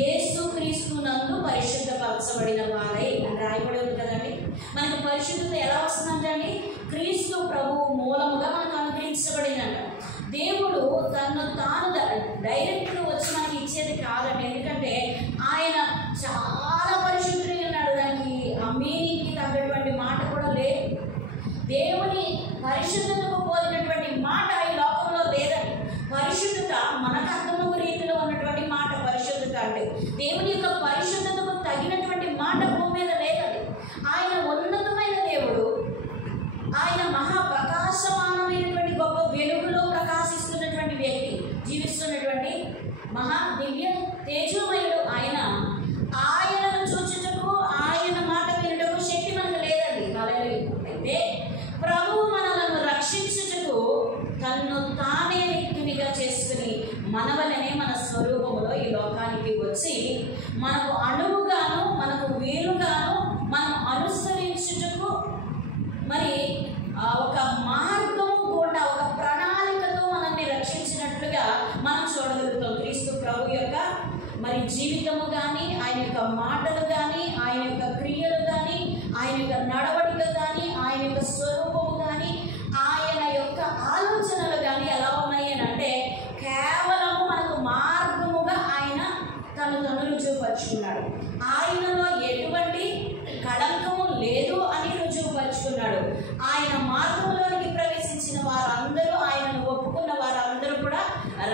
యేసు క్రీస్తు నందు పరిశుద్ధపరచబడిన వారై అని రాయబడి ఉంది కదండి. మనకు పరిశుద్ధత ఎలా వస్తుందంటే క్రీస్తు ప్రభువు మూలముగా మనకు అనుగ్రహించబడిందంట. దేవుడు తను తాను డైరెక్ట్గా వచ్చి మనకి ఇచ్చేది కాదండి. ఎందుకంటే ఆయన చాలా పరిశుద్ధుడిగా ఉన్నాడు. దానికి ఆ మీనింగ్కి తగ్గటువంటి మాట కూడా లేదు. దేవుని పరిశుద్ధతకు పోలినటువంటి మాట ఈ లోకంలో లేదండి. పరిశుద్ధత మనకు అర్థమయ్యే రీతిలో ఉన్నటువంటి మాట పరిశుద్ధత అంటే. దేవుని యొక్క పరిశుద్ధతకు తగినటువంటి మాట భూమి మీద లేదండి. ఆయన ఉన్నతమైన దేవుడు. ఆయన మహాప్రకాశమానమైనటువంటి గొప్ప వెలుగులో ప్రకాశిస్తున్నటువంటి వ్యక్తి, జీవిస్తున్నటువంటి మహా దివ్య తేజోమయుడు ఆయన. ఆయనను చూచుటకు, ఆయన మాట వినుటకు శక్తి మనకు లేదండి. అయితే ప్రభువు మనలను రక్షించుటకు తన్ను తానే వ్యక్తినిగా చేసుకుని మన వలనే మన స్వరూపములో ఈ లోకానికి వచ్చి మనకు అనువుగాను మనకు వీలుగాను మనం అనుసరించుటకు మరి ఒక మార్గము కూడా ఒక ప్రణాళికతో మనల్ని రక్షించినట్లుగా మనం చూడగలుగుతాం. క్రీస్తు ప్రభు యొక్క మరి జీవితము కానీ, ఆయన యొక్క మాటలు కానీ, ఆయన యొక్క క్రియలు కానీ, ఆయన యొక్క నడవడిక కానీ, ఆయన యొక్క స్వరూపము కానీ, ఆయన యొక్క ఆలోచనలు కానీ ఎలా ఉన్నాయి అని అంటే కేవలము మనకు మార్గముగా ఆయన తను రుజువుపరుచుకున్నాడు. ఆయనలో ఎటువంటి కళంకము లేదు అని రుజువుపరుచుకున్నాడు. ఆయన మార్గంలోనికి ప్రవేశించిన వారందరూ, ఆయనను ఒప్పుకున్న వారందరూ కూడా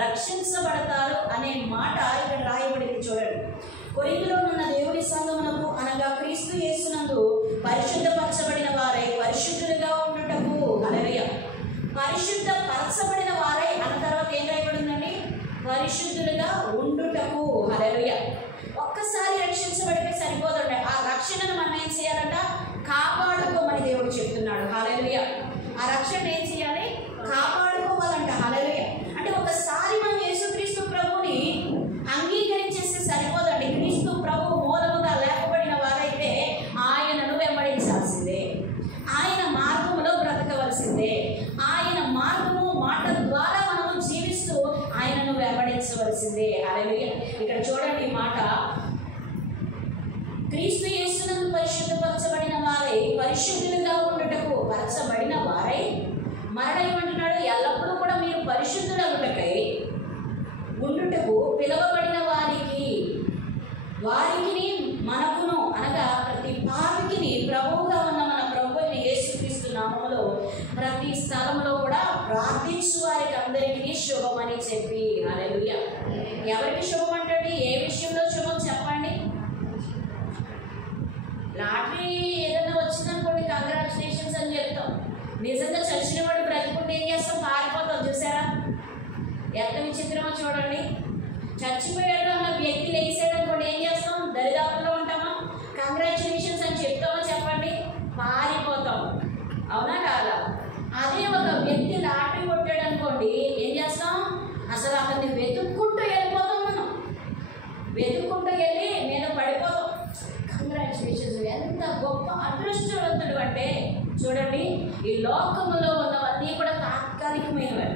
రక్షించబడతారు అనే మాట ఇక్కడ రాయబడింది. చూడండి, కొరింథీయులోనున్న దేవుని సంఘమునకు అనగా క్రీస్తు యేసునందు పరిశుద్ధపరచబడిన వారై పరిశుద్ధులుగా ఉండుటకు. హల్లెలూయా. పరిశుద్ధపరచబడిన వారై అన్న తర్వాత ఏం రాయబడిందండి? పరిశుద్ధులుగా ఉండుటకు. హల్లెలూయా. ఒక్కసారి రక్షించబడితే సరిపోదండి. ఆ రక్షణను మనం ఏం చేయాలంట? కాపాడుకోమని దేవుడు చెప్తున్నాడు. హల్లెలూయా. ఆ రక్షణ ఏం చేయాలి? కాపాడుకోవాలంట. హల్లెలూయా. అంటే ఒకసారి మనం యేసుక్రీస్తు ప్రభుని అంగీకరించేస్తే సరిపోదండి. క్రీస్తు ప్రభు మూలముగా లేపబడిన వారైతే ఆయనను వెంబడించాల్సిందే, ఆయన మార్గములో బ్రతకవలసిందే, ఆయన మార్గము మాట ద్వారా మనము జీవిస్తూ ఆయనను వెంబడించవలసిందే. హల్లెలూయా. ఇక్కడ చూడండి ఈ మాట, క్రీస్తు యేసునందు పరిశుద్ధపరచబడిన వారై పరిశుద్ధులుగా ఉండుటకు. పరచబడిన వారై మరణ ఏమంటున్నాడు? ఎల్లప్పుడూ కూడా మీరు పరిశుద్ధులగుటకై ఉండుటకు పిలువబడిన వారికి మనకును అనగా ప్రతి పాపికిని ప్రభువుగా ఉన్న మన ప్రభు అయిన యేసుక్రీస్తు నామములో ప్రతి స్థలంలో కూడా ప్రార్థించు వారికి అందరికీ ఎవరికి శుభం అంటే ఏ విషయంలో శుభం చెప్పండి? లాటరీ ఏదైనా వచ్చిందనుకోండి, కంగ్రాచులేషన్స్ అని చెప్తాం. నిజంగా చచ్చిన వాడు బ్రతుకుంటే ఏం చేస్తాం? పారిపోతాం. చూసారా ఎంత విచిత్రమో చూడండి. చచ్చిపోయాడు అన్న వ్యక్తి లేచాడు అనుకోండి, ఏం చేస్తాం? దరిదాపుల్లో ఉంటామా? కంగ్రాచులేషన్స్ అని చెప్తామో చెప్పండి? పారిపోతాం. అవునా కాదా? అదే ఒక వ్యక్తి లాటరీ కొట్టాడు అనుకోండి, ఏం చేస్తాం? అసలు అతన్ని వెతుక్కుంటూ వెళ్ళిపోతాం. మనం వెతుక్కుంటూ వెళ్ళి మీద పడిపోతాం. కంగ్రాచులేషన్స్, ఎంత గొప్ప అదృష్టవంతుడు అంటే చూడండి, ఈ లోకములో ఉన్నవన్నీ కూడా తాత్కాలికమైనవి.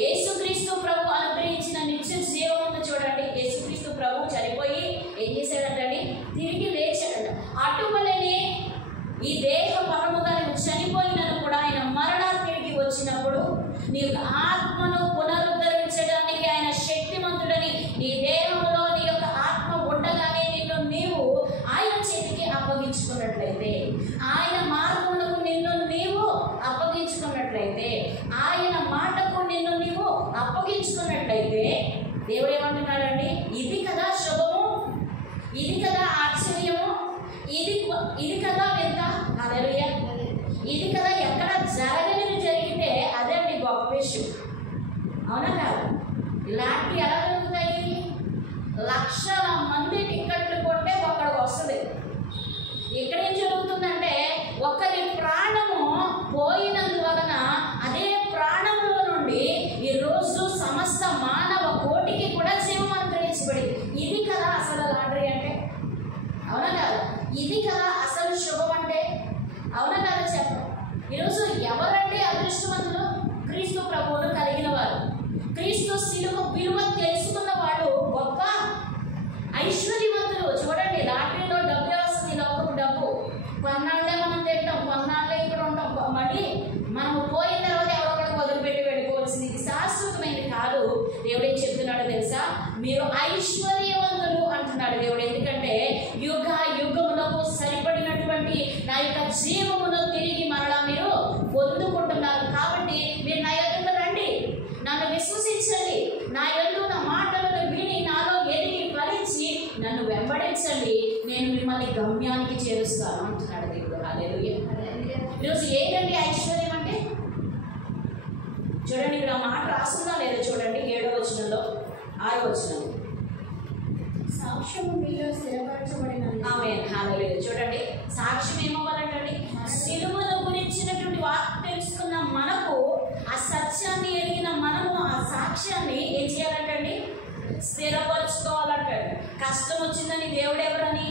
యేసుక్రీస్తు ప్రభు అనుగ్రహించిన నిత్య జీవం ఉంది చూడండి. యేసుక్రీస్తు ప్రభు చనిపోయి ఏం చేశాడంటండి? తిరిగి లేచాడంట. అటువలనే ఈ దేహ పరముగా నువ్వు చనిపోయినను కూడా ఆయన మరణానికి వచ్చినప్పుడు నీ యొక్క ఆత్మను పునరుద్ధరించడానికి ఆయన శక్తిమంతుడని, నీ దేహంలో నీ యొక్క ఆత్మ ఉండగానే నిన్ను నీవు ఆయన చేతికి అప్పగించుకున్నట్లయితే, ఆయన మార్గములకు నిన్ను నీవు అప్పగించుకున్నట్లయితే, ఆయన మాటకు నిన్ను నీవు అప్పగించుకున్నట్లయితే దేవుడు ఏమంటున్నాడండి? ఇది కదా శుభము, ఇది కదా ఆశ్చర్యము, ఇది కదా వింత. హల్లెలూయా. ఇది కదా ఎక్కడ జరగనిది జరిగితే అదే అండి గొప్ప విషయం. అవునా కాదు? ఇలాంటివి ఎలా జరుగుతాయి? లక్షల మంది టిక్కెట్లు కొంటే ఒక్కడికి వస్తుంది. ఇక్కడ ఏం జరుగుతుందంటే ఒకరి ప్రాణము పోయినందువలన అదే ప్రాణంలో నుండి ఈరోజు సమస్త మానవ కోటికి కూడా జీవం అనుగ్రహించబడింది. ఇది కదా అసలు లాటరీ అంటే. అవునా కాదు? ఇది కదా అసలు శుభం అంటే. అవునా కాదు? చెప్పండి. ఈరోజు ఎవరంటే అదృష్టవంతులు? క్రీస్తు ప్రభువును కలిగిన వారు, క్రీస్తు శిలువ విలువ తెలుసుకున్న వాళ్ళు గొప్ప ఐశ్వర్యవంతులు. చూడండి, లాటరీలో డబ్బే వస్తుంది. లోకపు డబ్బు కొన్నాళ్ళే మనం తింటాం, కొన్నాళ్ళే ఇక్కడ ఉంటాం. మళ్ళీ మనము పోయిన తర్వాత ఎవరొక్కడికి వదిలిపెట్టి వెళ్ళిపోవాల్సింది. ఇది శాశ్వతమైనది కాదు. దేవుడు ఏం చెప్తున్నాడో తెలుసా? మీరు ఐశ్వర్యవంతులు అంటున్నాడు దేవుడు. ఎందుకంటే యుగ యుగములకు సరిపడినటువంటి నా యొక్క జీవమును తిరిగి మరలా మీరు పొందుకుంటున్నారు. కాబట్టి మీరు నా యొద్దకు రండి, నన్ను విశ్వసించండి, నా యందు నా మాటలను విని నాలో ఎదిగి ఫలించి నన్ను వెంబడించండి, నేను మిమ్మల్ని గమ్యానికి చేరుస్తాను అంటున్నాడు దేవుడు. హల్లెలూయా. ఈరోజు ఏంటండి ఐశ్వర్యం అంటే? చూడండి, ఇక్కడ మాట రాస్తుందా లేదో చూడండి. 7వ వచనంలో 6వ వచనం, సాక్ష్యము మీలో స్థిరపరచబడిన. ఆమేన్. హల్లెలూయా. చూడండి, సాక్ష్యం ఏమవ్వాలంటండి? సిలువను గురించినటువంటి వార్త తెలుసుకున్న మనకు, ఆ సత్యాన్ని ఎరిగిన మనము ఆ సాక్ష్యాన్ని ఏం చేయాలంటండి? స్థిరపరచుకోవాలంటండి. కష్టం వచ్చిందని దేవుడు ఎవరని?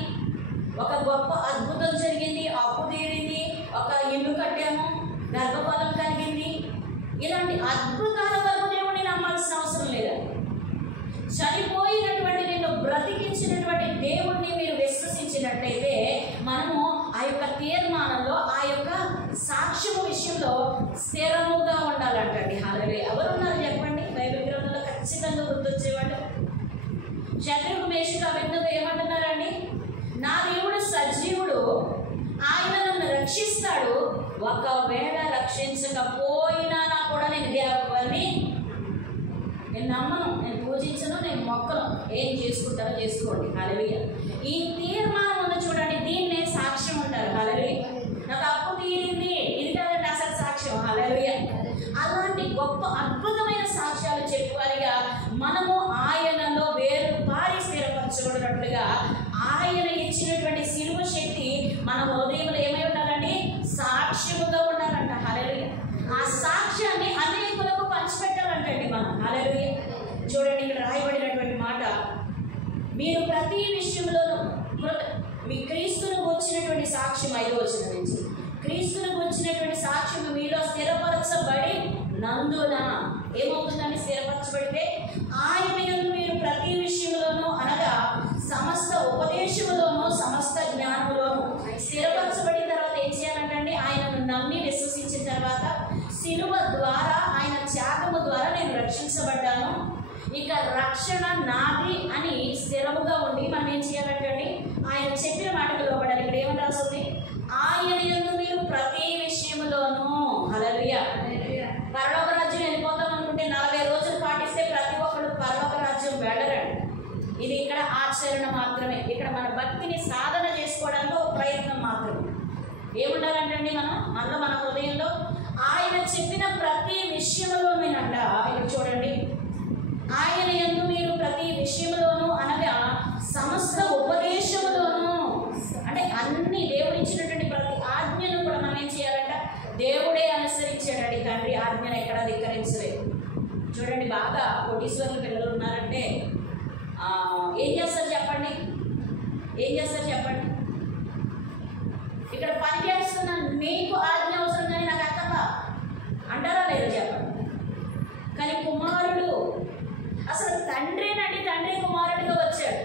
ఒక గొప్ప అద్భుతం జరిగింది, అప్పు తీరింది, ఒక ఇల్లు కట్టాము, గర్భఫలం కలిగింది, ఇలాంటి అద్భుతాల వరకు దేవుడిని నమ్మాల్సిన అవసరం లేదండి. చనిపోయినటువంటి నిన్ను బ్రతికించినటువంటి దేవుడిని మీరు విశ్వసించినట్లయితే మనము ఆ యొక్క తీర్మానంలో, ఆ యొక్క సాక్ష్యము విషయంలో స్థిరముగా ఉండాలంటండి. హల్లెలూయా. ఎవరున్నారు చెప్పండి? బైబిల్ గ్రంథంలో ఖచ్చితంగా గుర్తొచ్చేవాళ్ళు శత్రువు, మేషకు, అబేద్నెగో ఏమంటున్నారండి? నా దేవుడు సజీవుడు, ఆయన నన్ను రక్షిస్తాడు, ఒకవేళ రక్షించకపోయినా కూడా నేను దేవుడిని నేను నమ్మను, నేను పూజించను, నేను మొక్కను. ఏం చేసుకుంటారో చేసుకోండి. హల్లెలూయా. ఈ తీర్మానం ఉన్న చూడండి, దీన్నే సాక్ష్యం అంటారు. హల్లెలూయా. నాకు అప్పు తీరింది, ఇది కాదండి అసలు సాక్ష్యం. హల్లెలూయా. అలాంటి గొప్ప అద్భుతమైన సాక్ష్యాలు చెప్పువారిగా మనము ఆయనలో వేరు పారి స్థిరపరచబడినట్లుగా ఆయన ఇచ్చినటువంటి శిలువ శక్తి మన హృదయంలో ఏమై ఉండాలండి? సాక్ష్యముగా ఉండాలంట. హల్లెలూయా. ఆ సాక్ష్యాన్ని అనేకులకు పంచిపెట్టాలంటండి మనం. హల్లెలూయా. చూడండి, ఇక్కడ రాయబడినటువంటి మాట, మీరు ప్రతి విషయంలోనూ మీ క్రీస్తును వచ్చినటువంటి సాక్ష్యం. 5వ వచనం నుంచి, క్రీస్తును వచ్చినటువంటి సాక్ష్యం మీలో స్థిరపరచబడి నందున ఏమవుతుందని? స్థిరపరచబడితే ఆయన యందు మీరు ప్రతి విషయంలోనూ, అనగా సమస్త ఉపదేశములోనూ సమస్త జ్ఞానములోనూ స్థిరపరచబడిన తర్వాత ఏం చేయాలంటండి? ఆయనను నమ్మి విశ్వసించిన తర్వాత శిలువ ద్వారా, ఆయన త్యాగము ద్వారా నేను రక్షించబడ్డాను, ఇక రక్షణ నాది అని స్థిరముగా ఉండి మనం ఏం చేయాలంటండి? ఆయన చెప్పిన మాటకు లోబడాలి. ఇక్కడ ఏమని రాస్తుంది? ఆయన యందు మీరు ప్రతి విషయములోనూ. హల్లెలూయా. పరలోక రాజ్యం వెళ్ళిపోతాం అనుకుంటే 40 రోజులు పాటిస్తే ప్రతి ఒక్కరు పరలోక రాజ్యం వెళ్ళరండి. ఆచరణ మాత్రమే. ఇక్కడ మన భక్తిని సాధన చేసుకోవడానికి ఒక ప్రయత్నం మాత్రమే. ఏముండాలంటే మనలో మన హృదయంలో ఆయన చెప్పిన ప్రతి విషయంలోనేనంట. ఇక్కడ చూడండి, ఆయన యందు మీరు ప్రతి విషయంలోనూ అనగా సమస్త ఉపదేశములోనూ, అంటే అన్ని దేవుడు ఇచ్చినటువంటి ప్రతి ఆజ్ఞను కూడా మనం ఏం చేయాలంట, దేవుడే అనుసరించాడండి. తండ్రి ఆజ్ఞను ఎక్కడ ధిక్కరించలేదు. చూడండి, బాగా కోటీశ్వరుల పిల్లలు ఉన్నారంటే ఏం చేస్తారు చెప్పండి? ఏం చేస్తారు చెప్పండి? ఇక్కడ పని చేస్తున్నాను, మీకు ఆజ్ఞ అవసరం కానీ నాకు అక్కర్లా అంటారా లేదా చెప్పండి? కానీ కుమారుడు అసలు తండ్రేనండి, తండ్రి కుమారుడిగా వచ్చాడు.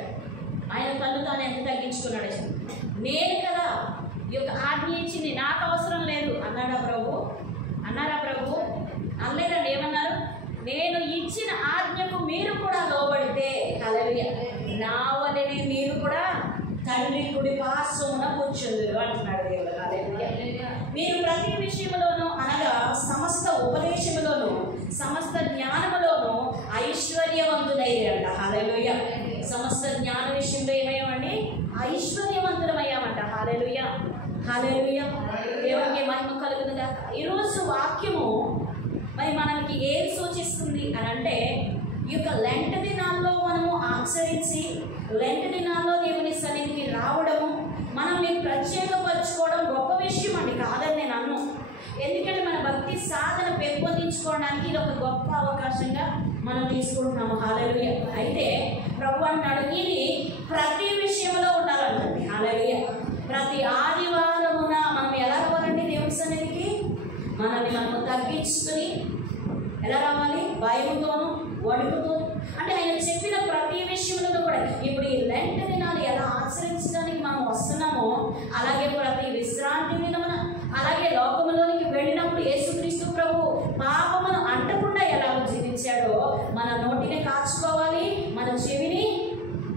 ఆయన తను తాను ఎంత తగ్గించుకున్నాడు. నేను కదా ఈ యొక్క ఆజ్ఞ ఇచ్చింది, నాకు అవసరం లేదు అన్నాడా ప్రభు? అన్నారా ప్రభు? అనలేదండి. ఏమన్నారు? నేను ఇచ్చిన ఆజ్ఞకు మీరు కూడా లోబడితే హల్లెలూయా నా వలనే మీరు కూడా తండ్రి కుడి పార్శ్వమున కూర్చుందురు అంటున్నాడు దేవుడు. హల్లెలూయా. మీరు ప్రతి విషయంలోనూ అనగా సమస్త ఉపదేశములోను సమస్త జ్ఞానములోను ఐశ్వర్యవంతులయ్యారంట. హల్లెలూయా. సమస్త జ్ఞాన విషయంలో ఏమయ్యామండి? ఐశ్వర్యవంతులమయ్యామంట. హల్లెలూయా. హల్లెలూయా. దేవునికి మహిమ కలుగునుగా. ఈరోజు వాక్యము మరి మనకి ఏం సూచిస్తుంది అని అంటే, ఈ యొక్క లెంట్ దినాల్లో మనము ఆచరించి లెంట్ దినాల్లో దేవుని సన్నిధికి రావడము, మనల్ని ప్రత్యేకపరచుకోవడం గొప్ప విషయం అండి, కాదని నేను అన్ను. ఎందుకంటే మన భక్తి సాధన పెంపొందించుకోవడానికి ఇది ఒక గొప్ప అవకాశంగా మనం తీసుకుంటున్నాము. హల్లెలూయా. అయితే ప్రభు అంటాడు, ఇది ప్రతి విషయంలో ఉండాలంటండి. హల్లెలూయా. ప్రతి ఆదివారమున మనం ఎలా రావాలండి దేవుని సన్నిధికి? మనల్ని మనము తగ్గించుకుని ఎలా రావాలి? భయముతోను వణుకుతోను. అంటే ఆయన చెప్పిన ప్రతి విషయంలో కూడా ఇప్పుడు ఈ లెంట్ దినాలు ఎలా ఆచరించడానికి మనం వస్తున్నామో, అలాగే ప్రతి విశ్రాంతి దినమున, అలాగే లోకములోనికి వెళ్ళినప్పుడు యేసుక్రీస్తు ప్రభు పాపమును అంటకుండా ఎలా జీవించాడో మన నోటిని కాచుకోవాలి, మన చెవిని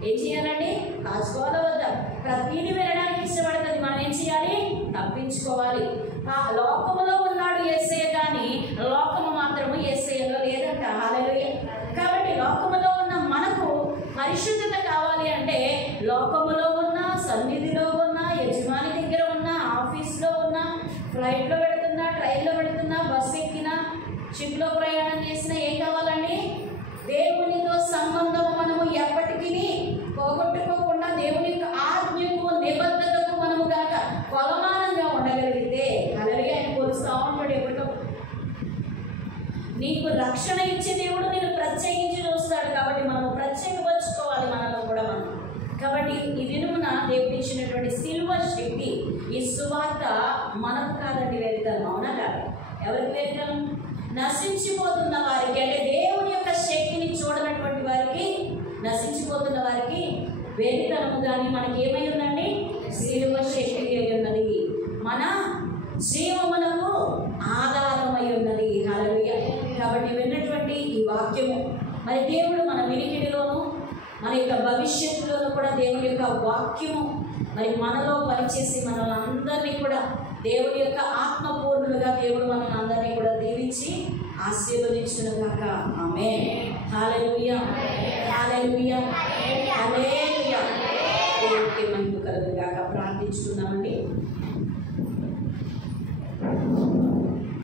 ఏం చేయాలండి? కాచుకోవాలా వద్దా? ప్రతిదీ వినడానికి ఇష్టపడుతుంది, మనం ఏం చేయాలి? తప్పించుకోవాలి. లోకములో ఉన్నాడు యేసయ్య, కానీ లోకము మాత్రము యేసయ్యలో లేదంట. హల్లెలూయా. కాబట్టి లోకములో ఉన్న మనకు పరిశుద్ధత కావాలి అంటే, లోకములో ఉన్న, సన్నిధిలో ఉన్న, యజమాని దగ్గర ఉన్న, ఆఫీస్లో ఉన్న, ఫ్లైట్లో పెడుతున్నా, ట్రైన్లో పెడుతున్నా, బస్సు ఎక్కినా, షిప్లో ప్రయాణం చేసినా ఏం కావాలండి? దేవునితో సంబంధము మనము ఎప్పటికీ పోగొట్టుకోకుండా దేవుని యొక్క ఆజ్ఞకు నిబద్ధతకు మనము గాక కొలమానంగా ఉండగలిగితే, హల్లెలూయా. ఆయన కొలుస్తూ ఉంటాడు ఎప్పటికో. నీకు రక్షణ ఇచ్చే దేవుడు నేను ప్రత్యేకించి చూస్తాడు. కాబట్టి మనము ప్రత్యేకపరచుకోవాలి మనలో కూడా మనం. కాబట్టి ఈ దినమున దేవుడు ఇచ్చినటువంటి సిల్వర్ శక్తి, ఈ సువార్త మనకు కాదండి వెళ్తాను. అవునా కాదు? ఎవరికి వెళ్తాం? నశించిపోతున్న వారికి, అంటే దేవుని యొక్క శక్తిని చూడనటువంటి వారికి, నశించిపోతున్న వారికి వెరితనము. కానీ మనకి ఏమై ఉందండి? సిల్వర్ శక్తి అయి ఉన్నది, మన జీవమునకు ఆధారమై ఉన్నది. హల్లెలూయా. కాబట్టి విన్నటువంటి ఈ వాక్యము మరి దేవుడు మన వినికిడిలోను, మన యొక్క భవిష్యత్తులోనూ కూడా దేవుని యొక్క వాక్యము మరి మనలో పనిచేసి మనల్ని అందరినీ కూడా దేవుడి యొక్క ఆత్మపూర్ణులుగా దేవుడు మనల్ని అందరినీ కూడా దీవించి ఆశీర్వదించునుగాక. ఆమేన్. హల్లెలూయా. హల్లెలూయా. హల్లెలూయా. దేవునికి మహిమ కలుగుగాక. ప్రార్థించుకుందామండి.